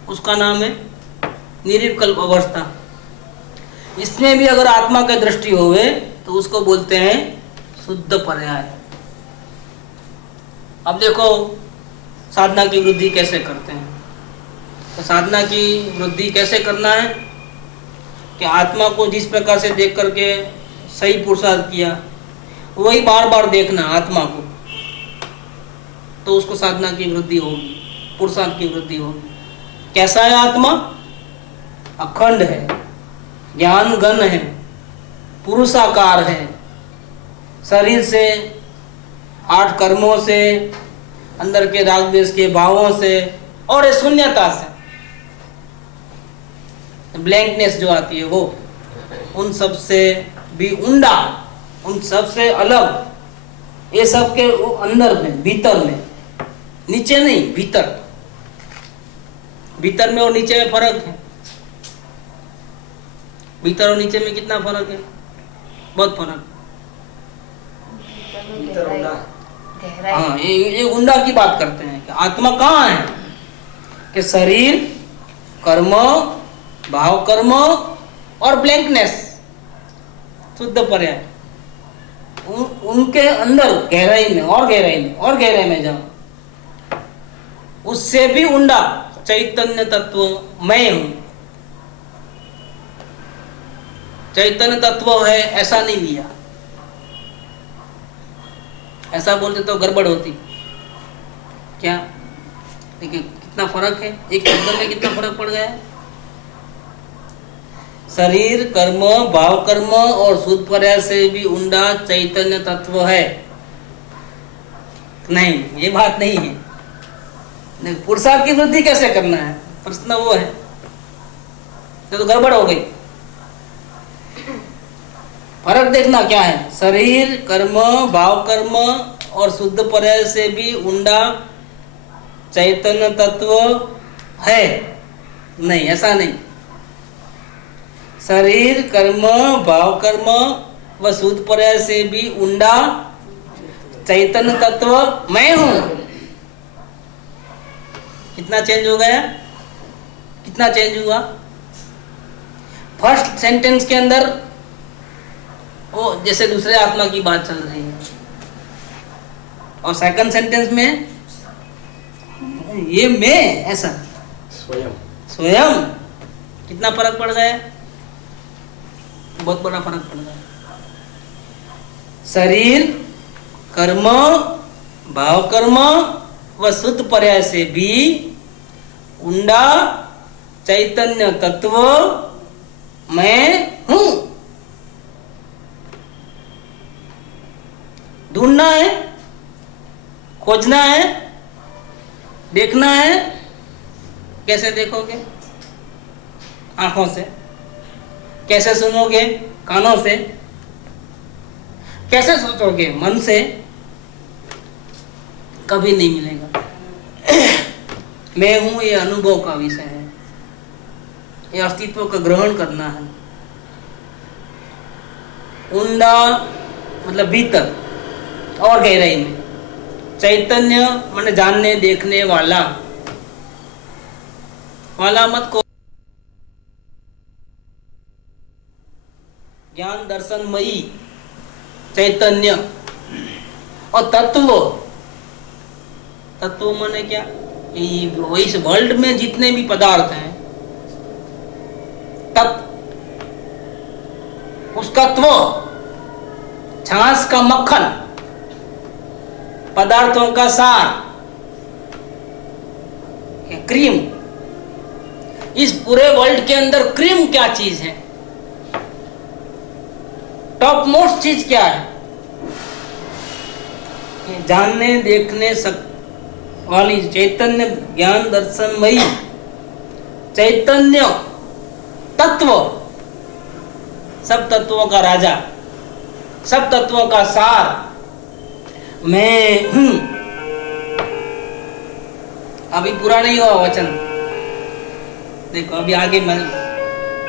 उसका नाम है निर्विकल्प अवस्था। इसमें भी अगर आत्मा की दृष्टि होवे तो उसको बोलते हैं शुद्ध पर्याय। अब देखो साधना की वृद्धि कैसे करते हैं, तो साधना की वृद्धि कैसे करना है कि आत्मा को जिस प्रकार से देख करके सही पुरुषार्थ किया वही बार बार देखना आत्मा को, तो उसको साधना की वृद्धि होगी, पुरुषार्थ की वृद्धि होगी। कैसा है आत्मा, अखंड है, ज्ञान घन है, पुरुषाकार है, शरीर से 8 कर्मों से, अंदर के राग द्वेष के भावों से और शून्यता से, ब्लैंकनेस जो आती है वो, उन सब से भी उंडा, उन सब से अलग, ये सब के अंदर में, भीतर में, नीचे नहीं, भीतर। भीतर में और नीचे में फर्क है। भीतर और नीचे में कितना फर्क है, बहुत फर्क। हाँ, ये उंडा की बात करते हैं कि आत्मा कहाँ है, कि शरीर, कर्म, भाव कर्म और ब्लैंकनेस, शुद्ध पर्याय, उनके अंदर गहराई में और गहराई में और गहराई में जाओ, उससे भी उंडा चैतन्य तत्व मैं हूं। चैतन्य तत्व है ऐसा नहीं लिया, ऐसा बोलते तो गड़बड़ होती क्या। देखिए कितना फर्क है, एक शब्द में कितना फर्क पड़ गया है। शरीर, कर्म, भाव कर्म और शुद्ध पर्याय से भी उंडा चैतन्य तत्व है, नहीं ये बात नहीं है। पुरुषार्थ की वृद्धि कैसे करना है, प्रश्न वो है, तो गड़बड़ हो गई। फर्क देखना क्या है, शरीर, कर्म, भाव कर्म और शुद्ध पर्याय से भी उंडा चैतन्य तत्व है, नहीं ऐसा नहीं। शरीर, कर्म, भाव कर्म व शुद्ध पर्याय से भी उंडा चैतन्य तत्व मैं हूं। कितना चेंज हो गया, कितना चेंज हुआ। फर्स्ट सेंटेंस के अंदर वो जैसे दूसरे आत्मा की बात चल रही है, और सेकंड सेंटेंस में ये मैं ऐसा स्वयं स्वयं, कितना फर्क पड़ गया? बहुत बड़ा फर्क पड़ गया। शरीर कर्म भाव कर्म व शुद्ध पर्याय से भी उंडा चैतन्य तत्व मैं हूं। ढूंढना है, खोजना है, देखना है। कैसे देखोगे? आंखों से। कैसे सुनोगे? कानों से। कैसे सोचोगे? मन से। कभी नहीं मिलेगा। मैं हूं, ये अनुभव का विषय है, ये अस्तित्व का ग्रहण करना है। ऊंडा मतलब भीतर और गहराई में, चैतन्य माने जानने देखने वाला, वाला मत को ज्ञान दर्शनमयी चैतन्य। और तत्व, तत्व माने क्या? इस वर्ल्ड में जितने भी पदार्थ हैं, तत्व, उसका त्व, छाछ का मक्खन, पदार्थों का सार, क्रीम। इस पूरे वर्ल्ड के अंदर क्रीम क्या चीज है? टॉप मोस्ट चीज क्या है? जानने देखने वाली चैतन्य ज्ञान दर्शनमयी चैतन्य तत्व, सब तत्वों का राजा, सब तत्वों का सार मैं हूं। अभी पूरा नहीं हुआ वचन, देखो अभी आगे मैं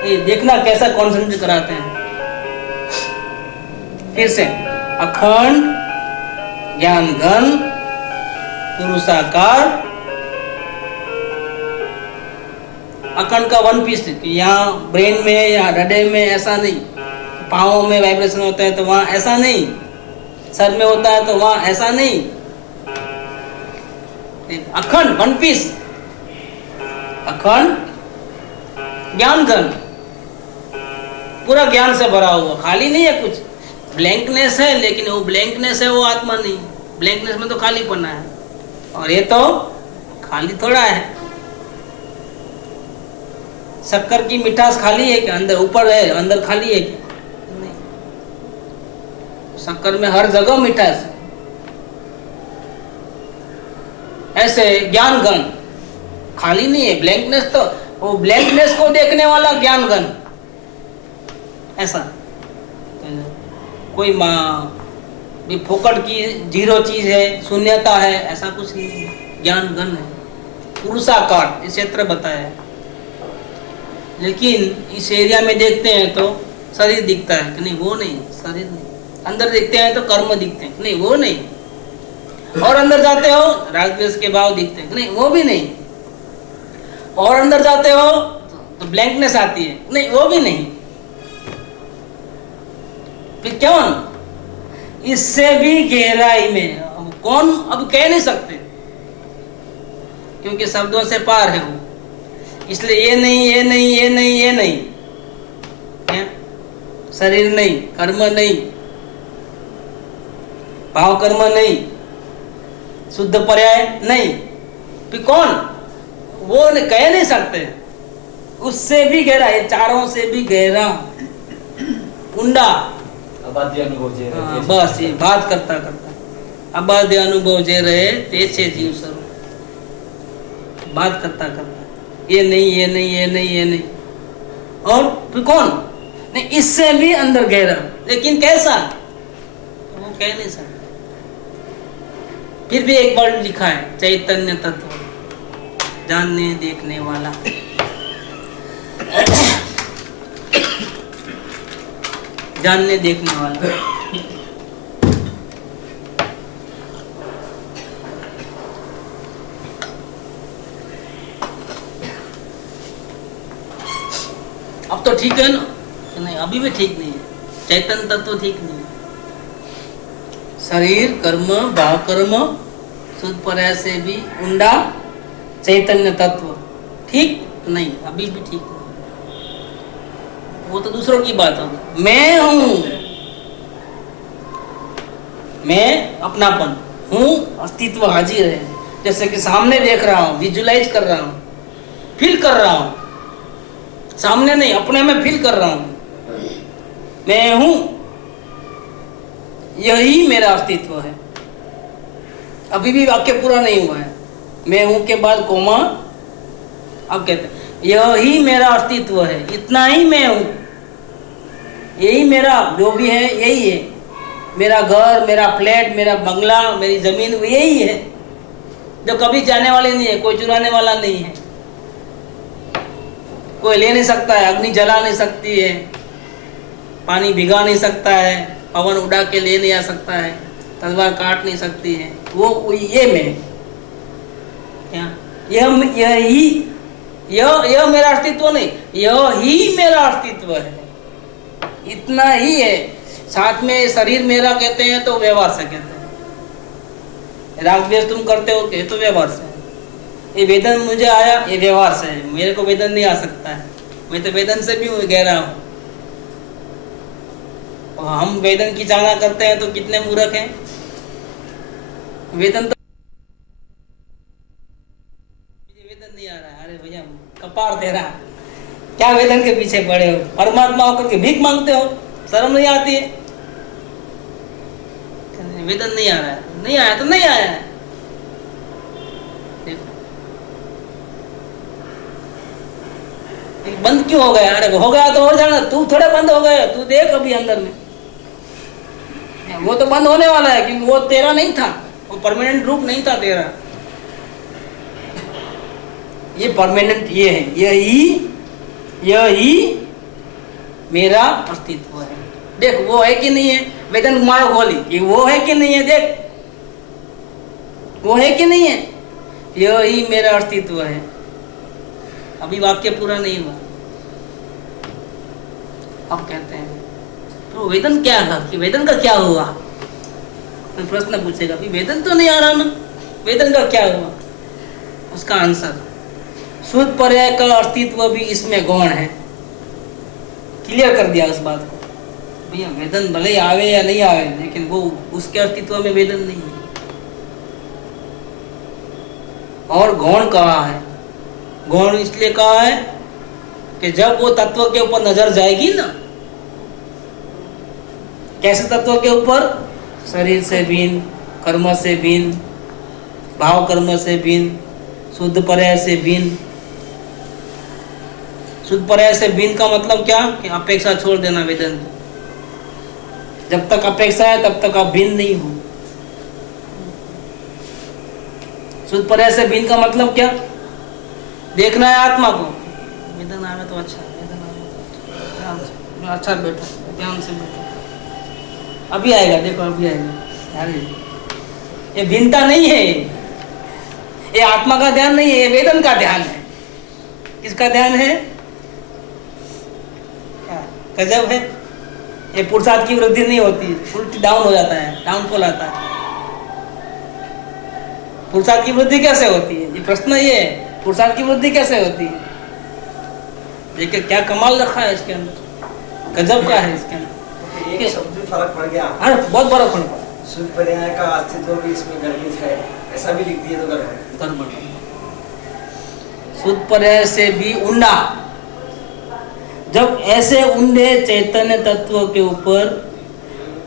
ये देखना कैसा कॉन्सेंट्रेट कराते हैं। फिर से अखंड ज्ञान घन पुरुषाकार, अखंड का वन पीस। यहाँ ब्रेन में या हृदय में ऐसा नहीं, पाँवों में वाइब्रेशन होता है तो वहां ऐसा नहीं, सर में होता है तो वहां ऐसा नहीं। अखंड वन पीस, अखंड ज्ञान घन, पूरा ज्ञान से भरा हुआ, खाली नहीं है कुछ। ब्लैंकनेस है, लेकिन वो ब्लैंकनेस है, वो आत्मा नहीं। ब्लैंकनेस में तो खाली पन्ना है, और ये तो खाली थोड़ा है। शक्कर की मिठास खाली है क्या? अंदर ऊपर है, अंदर खाली है क्या? नहीं। शक्कर में हर जगह मिठास है। ऐसे ज्ञान घन खाली नहीं है, ब्लैंकनेस तो वो ब्लैंकनेस को देखने वाला ज्ञान घन ऐसा। कोई भी फोकट की जीरो चीज है, शून्यता है, ऐसा कुछ नहीं है। ज्ञान घन है, पुरुषाकार इस क्षेत्र बताया है। लेकिन इस एरिया में देखते हैं तो शरीर दिखता है कि नहीं? वो नहीं, शरीर नहीं। अंदर देखते हैं तो कर्म दिखते हैं, नहीं वो नहीं। और अंदर जाते हो राग द्वेष के भाव दिखते हैं, नहीं वो भी नहीं। और अंदर जाते हो तो ब्लैंकनेस आती है, नहीं वो भी नहीं। फिर क्यों? इससे भी गहराई में अब कौन अब कह नहीं सकते, क्योंकि शब्दों से पार है वो। इसलिए ये नहीं, ये नहीं, ये नहीं, ये नहीं, क्या? शरीर नहीं, कर्म नहीं, भाव कर्म नहीं, शुद्ध पर्याय नहीं। फिर कौन? वो कह नहीं सकते। उससे भी गहरा, ये चारों से भी गहरा ऊंडा अबाध्य अनुभव जे रहे। हाँ, बस ये बात करता करता अबाध्य अनुभव जे रहे तेछे जीव स्वरूप, बात करता करता ये नहीं, ये नहीं, ये नहीं, ये नहीं। और फिर कौन? नहीं, इससे भी अंदर गहरा, लेकिन कैसा? वो कह नहीं सकता। फिर भी एक वर्ड लिखा है, चैतन्य तत्व, जानने देखने वाला। जानने देखने वाला। अब तो ठीक है ना? नहीं, अभी भी ठीक नहीं है। चैतन्य तत्व ठीक नहीं है। शरीर कर्म भाव कर्म शुद्ध पर्याय से भी ऊंडा चैतन्य तत्व, ठीक नहीं, अभी भी ठीक नहीं। वो तो दूसरों की बात होगी। मैं हूं, मैं अपनापन हूं, अस्तित्व हाजिर है। जैसे कि सामने देख रहा हूं, विजुलाइज कर रहा हूं, फील कर रहा हूं, सामने नहीं अपने में फील कर रहा हूं, मैं हूं, यही मेरा अस्तित्व है। अभी भी वाक्य पूरा नहीं हुआ है। मैं हूं के बाद कोमा, अब कहते हैं यही मेरा अस्तित्व है, इतना ही मैं हूं, यही मेरा जो भी है यही है। मेरा घर, मेरा फ्लैट, मेरा बंगला, मेरी जमीन यही है, जो कभी जाने वाली नहीं है, कोई चुराने वाला नहीं है, कोई ले नहीं सकता है, अग्नि जला नहीं सकती है, पानी भिगा नहीं सकता है, पवन उड़ा के ले नहीं आ सकता है, तलवार काट नहीं सकती है, वो ये मैं क्या, यह मेरा अस्तित्व नहीं, यह ही मेरा अस्तित्व है, इतना ही है। साथ में शरीर मेरा कहते हैं तो व्यवहार से कहते हैं, राग द्वेष तुम करते हो तो व्यवहार से, ये वेदन मुझे आया ये व्यवहार से है, मेरे को वेदन नहीं आ सकता है, मैं तो वेदन से भी गहरा हूं। और हम वेदन की चाहना करते हैं तो कितने मूर्ख हैं। वेदन तो वेदन नहीं आ रहा है, अरे भैया कपार दे रहा, क्या वेदन के पीछे पड़े हो, परमात्मा होकर के भीख मांगते हो, शर्म नहीं आती है। वेदन नहीं आ रहा है, नहीं आया तो नहीं आया है। बंद क्यों हो गया, अरे हो गया तो और जाना, तू थोड़े बंद हो गया, तू देख अभी अंदर में, वो तो बंद होने वाला है, क्योंकि वो तेरा नहीं था, वो परमानेंट रूप नहीं था तेरा, ये परमानेंट ये है, यही मेरा अस्तित्व है। देख वो है कि नहीं है, वेदन मारो गोली, ये वो है कि नहीं है, देख वो है कि नहीं है, यही मेरा अस्तित्व है। अभी वाक्य पूरा नहीं हुआ। अब कहते हैं तो वेदन क्या था, कि वेदन का क्या हुआ, तो प्रश्न पूछेगा कि वेदन तो नहीं आ रहा ना, वेदन का क्या हुआ, उसका आंसर शुद्ध पर्याय का अस्तित्व भी इसमें गौण है। क्लियर कर दिया उस बात को, भैया वेदन भले आवे या नहीं आवे, लेकिन वो उसके अस्तित्व में वेदन नहीं है। और गौण कहा है, गौण इसलिए कहा है कि जब वो तत्व के ऊपर नजर जाएगी ना, कैसे तत्व के ऊपर, शरीर से भिन्न, कर्म से भिन्न, भाव कर्म से भिन्न, शुद्ध पर्याय से भिन्न। शुद्ध पर्याय से भिन्न का मतलब क्या, कि अपेक्षा छोड़ देना वेदन। जब तक अपेक्षा है तब तक आप भिन्न नहीं हो। शुद्ध पर्याय से भिन्न का मतलब क्या, देखना है आत्मा को, वेदन आवे तो अच्छा, वेदन आवे तो अच्छा, बैठो ध्यान से बैठो, अभी आएगा, देखो अभी आएगा। ये भिन्नता नहीं है, ये आत्मा का ध्यान नहीं है, ये वेदन का ध्यान है। किसका ध्यान है, गजब है। ये पुरुषार्थ की वृद्धि नहीं होती, उल्टी डाउन हो जाता है, डाउनफॉल आता है। पुरुषार्थ की वृद्धि कैसे होती है, ये प्रश्न ये है, पुरुषार्थ की वृद्धि कैसे होती है। देखिए क्या कमाल रखा है इसके अंदर, गजब का है इसके अंदर। एक शब्द में फर्क पड़ गया, अरे बहुत बड़ा फर्क पड़ा। शुद्ध पर्याय का अस्तित्व भी इसमें गर्भित है, ऐसा भी लिख दिए तो गड़बड़। शुद्ध पर्याय से भी ऊंडा, जब ऐसे ऊंडे चैतन्य तत्व के ऊपर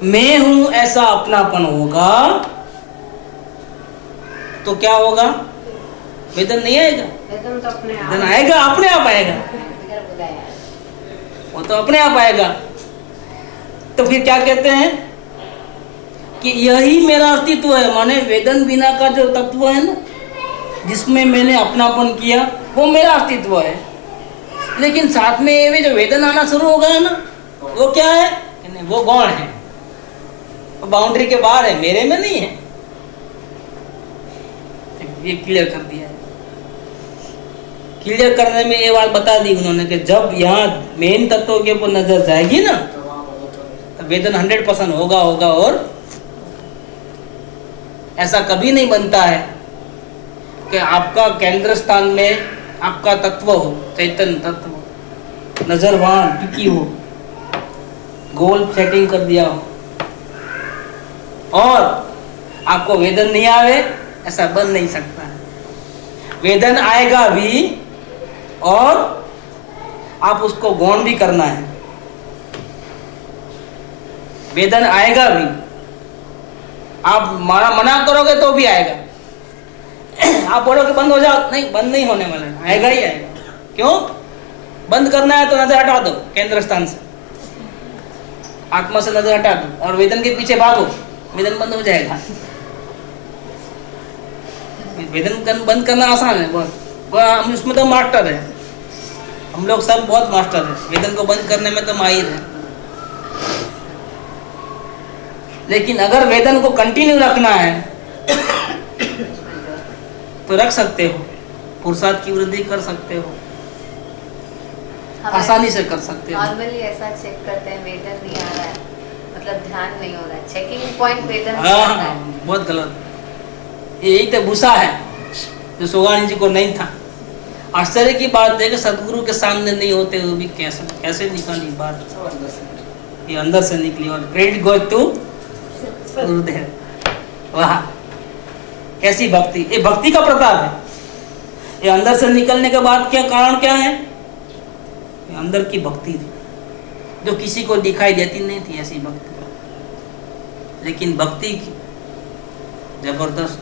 मैं हूं ऐसा अपनापन होगा तो क्या होगा, वेदन नहीं आएगा, वेदन आएगा, अपने आप आएगा, वो तो अपने आप आएगा। तो फिर क्या कहते हैं कि यही मेरा अस्तित्व है, माने वेदन बिना का जो तत्व है ना, जिसमें मैंने अपनापन किया, वो मेरा अस्तित्व है। लेकिन साथ में ये जो वेदन आना शुरू हो गया ना, वो क्या है, नहीं, वो गौण है, वो बाउंड्री के बाहर है, मेरे में नहीं है। ये क्लियर कर दिया है। क्लियर करने में ये बात बता दी उन्होंने कि जब यहाँ मेन तत्वों के ऊपर नजर जाएगी ना, तो वेदन 100% होगा। और ऐसा कभी नहीं बनता है कि आपका केंद्र स्थान में आपका तत्व हो, चैतन्य तत्व, नजर वहां टिकी हो, गोल सेटिंग कर दिया हो, और आपको वेदन नहीं आवे, ऐसा बन नहीं सकता है। वेदन आएगा भी और आप उसको गौण भी करना है। वेदन आएगा भी, आप मना करोगे तो भी आएगा। आप बोलोगे बंद हो जाओ, नहीं, बंद नहीं होने वाला है, आएगा ही आएगा। क्यों? बंद करना है तो नजर हटा दो केंद्र स्थान से, आत्मा से नजर हटा दो और वेदन के पीछे भागो, वेदन बंद हो जाएगा। वेदन बंद करना आसान है बहुत, हम इसमें तो मास्टर है, हम लोग सब बहुत मास्टर है, वेदन को बंद करने में तो माहिर है। लेकिन अगर वेदन को कंटिन्यू रखना है तो रख सकते हो, पुरुषार्थ की वृद्धि कर सकते हो, आसानी से कर सकते हो। नॉर्मली ऐसा चेक करते हैं, वेदन नहीं आ रहा है, मतलब ध्यान नहीं हो रहा है, चेकिंग पॉइंट वेदन नहीं आ रहा है। बहुत गलत, यही तो भूसा है जो सोगानी जी को नहीं था। आश्चर्य की बात है कि सदगुरु के सामने नहीं होते हुए भी कैसे निकाली बात, ये अंदर से निकली। और क्रेडिट गोज टू गुरुदेव। वाह, कैसी भक्ति, ये भक्ति का प्रताप है। ये अंदर से निकलने के बाद क्या कारण क्या है? ये अंदर की भक्ति थी जो किसी को दिखाई देती नहीं थी, ऐसी भक्ति। लेकिन भक्ति की जबरदस्त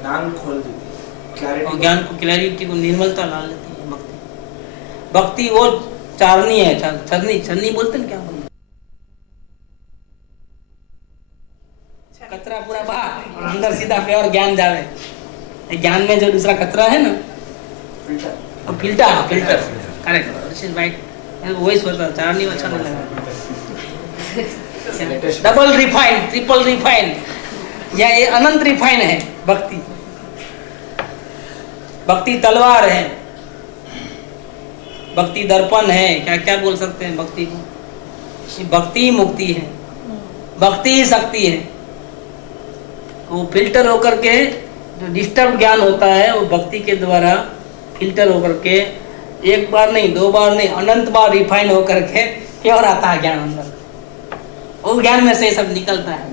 ज्ञान खोल देती है, और ज्ञान को, क्लैरिटी को, निर्मलता ला लेती है भक्ति। भक्ति वो चारनी है, छन्नी बोलते हैं, क्या बोलते हैं, कचरा पूरा बाहर और अंदर सीधा प्योर ज्ञान जावे। ज्ञान में जो दूसरा कचरा है ना, filter correct, this is right. वही सोचा, चारनी अच्छा नहीं लगा, डबल रिफाइंड, ट्रिपल रिफाइंड, या ये अनंत रिफाइन है भक्ति। भक्ति तलवार है, भक्ति दर्पण है, क्या क्या बोल सकते हैं भक्ति को। भक्ति ही मुक्ति है, भक्ति ही शक्ति है। वो फिल्टर होकर के, जो डिस्टर्ब ज्ञान होता है वो भक्ति के द्वारा फिल्टर होकर के, एक बार नहीं, दो बार नहीं, अनंत बार रिफाइन होकर के प्योर आता है ज्ञान अंदर। वो ज्ञान में से सब निकलता है।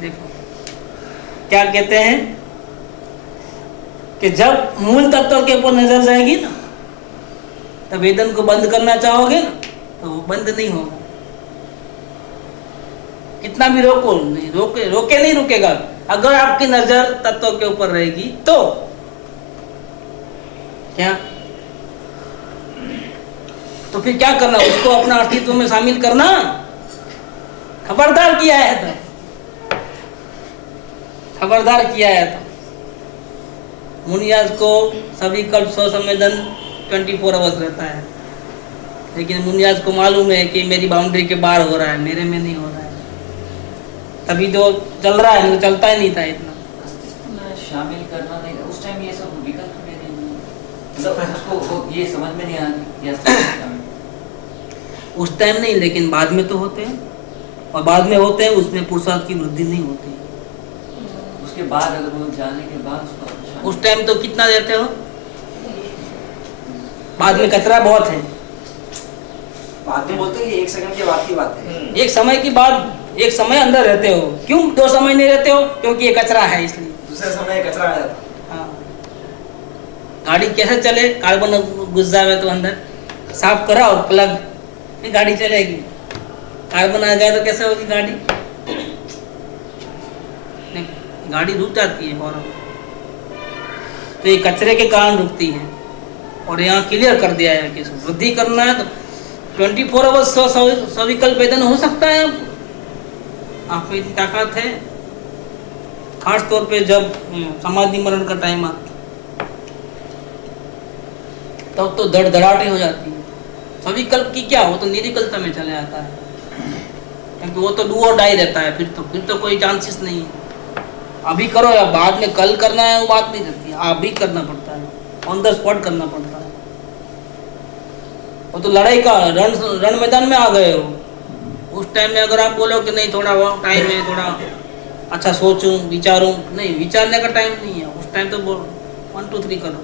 देखो क्या कहते हैं कि जब मूल तत्व के ऊपर नजर जाएगी ना, तब वेदन को बंद करना चाहोगे ना, तो वो बंद नहीं होगा। कितना भी रोको नहीं, रोके नहीं रुकेगा। अगर आपकी नजर तत्व के ऊपर रहेगी तो क्या, तो फिर क्या करना, उसको अपना अस्तित्व में शामिल करना। खबरदार किया है तो, खबरदार किया है तो। मुनियाज को सभी कल्प स्वसंवेदन 24 आवर्स रहता है, लेकिन मुनियाज को मालूम है कि मेरी बाउंड्री के बाहर हो रहा है, मेरे में नहीं हो रहा है, तभी तो चल रहा है, नहीं चलता ही नहीं था इतना। अस्तित्व में शामिल करना नहीं, उस टाइम ये सब विकल्प में नहीं, मतलब उसको ये समझ में नहीं आया। उस टाइम नहीं, लेकिन बाद में तो होते हैं, और बाद में होते हैं उसमें पुरुषार्थ की वृद्धि नहीं होती। उसके बाद अगर वो जाने के बाद उसको उस टाइम तो कितना देते हो, बाद में कचरा बहुत है। बाद में बोलते हैं कि 1 सेकंड के बाद की बात है। एक समय की बात, एक समय अंदर रहते हो, क्यों 2 समय नहीं रहते हो? क्योंकि ये कचरा है, इसलिए दूसरे समय कचरा आ जाता। हाँ, गाड़ी कैसे चले, कार्बन घुस जावे तो अंदर साफ कराओ प्लग, फिर गाड़ी चलेगी। कार्बन आ गया तो कैसे होगी गाड़ी? नहीं, गाड़ी रुक जाती है फौरन। तो ये कचरे के कारण रुकती है। और यहाँ क्लियर कर दिया है कि वृद्धि करना है तो 24 आवर्स सविकल्प वेदन हो सकता है। आप में इतनी ताकत है, खास तौर पे जब समाधि मरण का टाइम आता तब तो धड़धड़ाहट हो जाती है। सविकल्प की क्या, वो तो निरिकलता में चले आता है, क्योंकि वो तो डू और डाई रहता है। फिर तो कोई चांसेस नहीं है। अभी करो या बाद में कल करना है, वो बात नहीं रहती है। अभी करना पड़ता है, ऑन द स्पॉट करना पड़ता है। वो तो लड़ाई का रण मैदान में आ गए हो। उस टाइम में अगर आप बोलो कि नहीं थोड़ा टाइम है, थोड़ा अच्छा सोचूं विचारूं, नहीं, विचारने का टाइम नहीं है उस टाइम। तो 1 2 3 करो,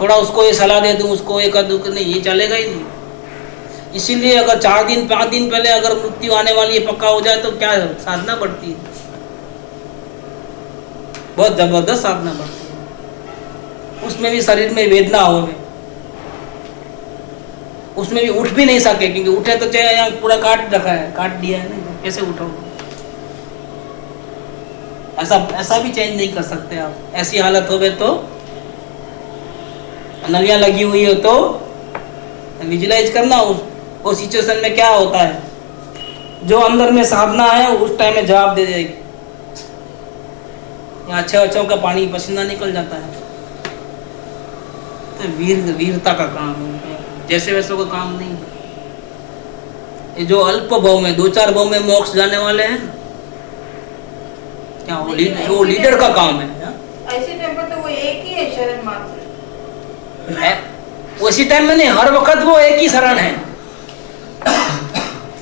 थोड़ा उसको ये सलाह दे दूं, उसको ये कर दूं, नहीं, ये चलेगा ही नहीं। इसीलिए अगर 4 दिन 5 दिन पहले अगर मृत्यु आने वाली है पक्का हो जाए तो क्या साधना बढ़ती है, बहुत जबरदस्त साधना बढ़ती है। उसमें भी शरीर में वेदना हो, उसमें भी उठ भी नहीं सके, क्योंकि उठे तो चाहे यहाँ पूरा काट रखा है, काट दिया है ना, कैसे उठोगे? ऐसा भी चेंज नहीं कर सकते आप। ऐसी हालत हो तो नलियां लगी हुई हो तो विजुलाइज करना उस सिचुएशन में क्या होता है, जो अंदर में साधना है उस टाइम में जवाब दे देगी। यहाँ अच्छे का पानी पसीना निकल जाता है। तो वीरता का काम है, जैसे वैसे का काम नहीं। ये जो अल्प भाव में 2-4 भाव में मोक्ष जाने वाले हैं, क्या वो लीडर का काम है। ऐसे टाइम पर तो वो एक ही है शरण मात्र। उसी टाइम में नहीं, हर वक्त वो एक ही शरण है।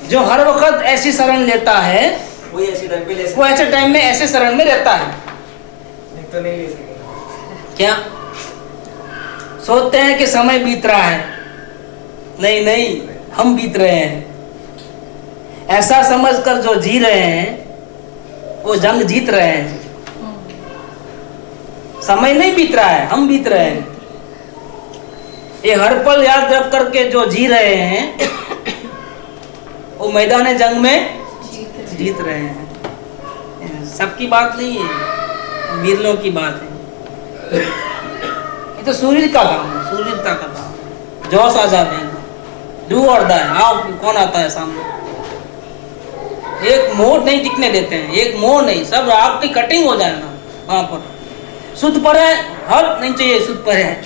जो हर वक्त ऐसी शरण लेता है वही ऐसी टाइम पे ले वो ऐसे टाइम में ऐसे शरण में रहता है। नहीं तो नहीं ले सकेगा। क्या सोचते हैं कि समय बीत रहा है, नहीं, हम बीत रहे हैं। ऐसा समझकर जो जी रहे हैं वो जंग जीत रहे हैं। समय नहीं बीत रहा है, हम बीत रहे हैं। ये हर पल याद रख करके जो जी रहे हैं वो मैदान जंग में जीत रहे हैं। सबकी बात नहीं है, वीरों की बात है। ये तो सूर्य का काम है, सूर्यता का काम है। जोश आ जाते हैं, डू और डाई। आओ, कौन आता है सामने? एक मोड़ नहीं टिकने देते हैं, एक मोड़ नहीं, सब आपकी कटिंग हो जाए ना वहां पर। सुध पर है, हट नहीं चाहिए, सुध पर है,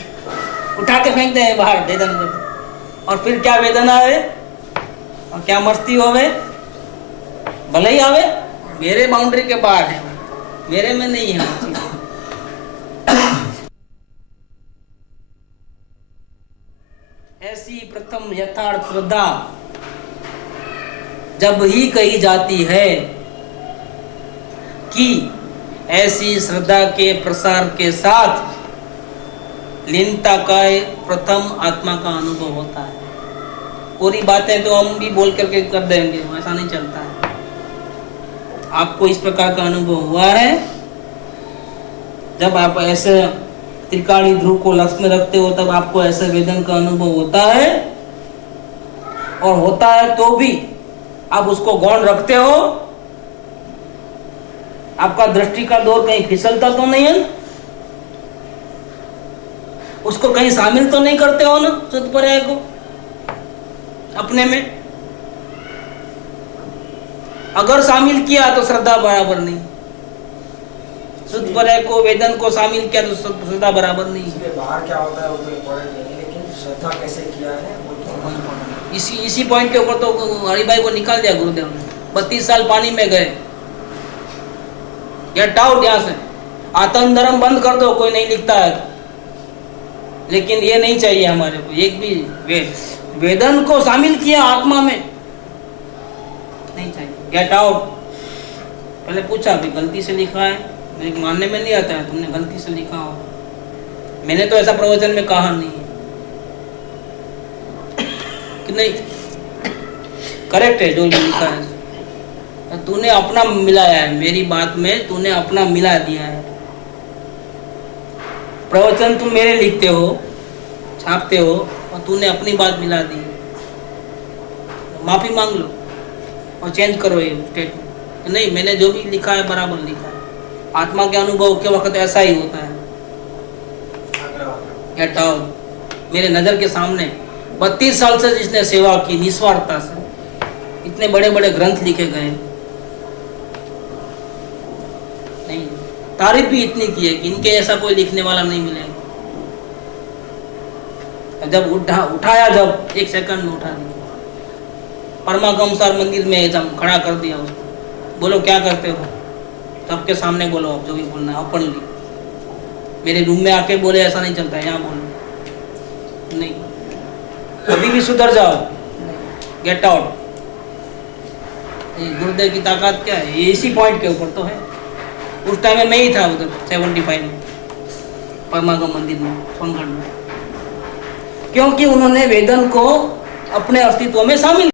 उठा के फेंक दे बाहर, वेदन कर। और फिर क्या वेदना आवे और क्या मस्ती होवे, भले ही आवे, मेरे बाउंड्री के बाहर है, मेरे में नहीं है वो चीज़। ऐसी प्रथम यथार्थ श्रद्धा जब ही कही जाती है कि ऐसी श्रद्धा के प्रसार के साथ लीनता का प्रथम आत्मा का अनुभव होता है। पूरी बातें तो हम भी बोल करके कर देंगे, ऐसा नहीं चलता है। आपको इस प्रकार का अनुभव हुआ है जब आप ऐसे त्रिकाणी ध्रुव को लक्ष्य में रखते हो, तब आपको ऐसे वेदन का अनुभव होता है। और होता है तो भी आप उसको गौण रखते हो, आपका दृष्टि का दौर कहीं फिसलता तो नहीं है, उसको कहीं शामिल तो नहीं करते हो ना शुद्ध पर्याय को अपने में। अगर शामिल किया तो श्रद्धा बराबर नहीं, शुद्ध पर्याय को वेदन को शामिल किया तो श्रद्धा बराबर नहीं। इसमें बाहर क्या होता है वो तो इम्पोर्टेंट नहीं है, लेकिन श्रद्धा कैसे किया है वो तो इसी पॉइंट के ऊपर तो हरिभाई को निकाल दिया गुरुदेव ने। 32 साल पानी में गए, गेट आउट यहाँ से, आतंक धर्म बंद कर दो, कोई नहीं लिखता है तो। लेकिन ये नहीं चाहिए हमारे को, एक भी वेदन को शामिल किया आत्मा में नहीं चाहिए, गेट आउट। पहले पूछा भी गलती से लिखा है, मेरे मानने में नहीं आता है, तुमने गलती से लिखा हो, मैंने तो ऐसा प्रवचन में कहा नहीं है कि नहीं, करेक्ट है जो लिखा है। तूने अपना मिलाया है, मेरी बात में तूने अपना मिला दिया है। प्रवचन तुम मेरे लिखते हो, छापते हो, और तूने अपनी बात मिला दी। माफी मांग लो और चेंज करो ये स्टेटमेंट। नहीं, मैंने जो भी लिखा है बराबर लिखा है। आत्मा के अनुभव के वक्त ऐसा ही होता है। Get out. मेरे नज़र के सामने 32 साल से जिसने सेवा की निस्वार्थता से, इतने बड़े बड़े ग्रंथ लिखे गए, नहीं, तारीफ भी इतनी की है कि इनके ऐसा कोई लिखने वाला नहीं मिलेगा। जब उठाया, जब 1 सेकंड में उठा दिया, परमागमसार मंदिर में एकदम खड़ा कर दिया उसको। बोलो क्या करते हो, सबके सामने बोलो, आप जो भी बोलना है ओपनली। मेरे रूम में आके बोले ऐसा नहीं चलता है, यहाँ बोलो नहीं, कभी भी सुधर जाओ, गेट आउट। ये गुरुदेव की ताकत क्या है, ये इसी पॉइंट के ऊपर तो है। उस टाइम में मैं ही था उधर 75 में परमागम मंदिर में सोनगढ़ में, क्योंकि उन्होंने वेदन को अपने अस्तित्व में शामिल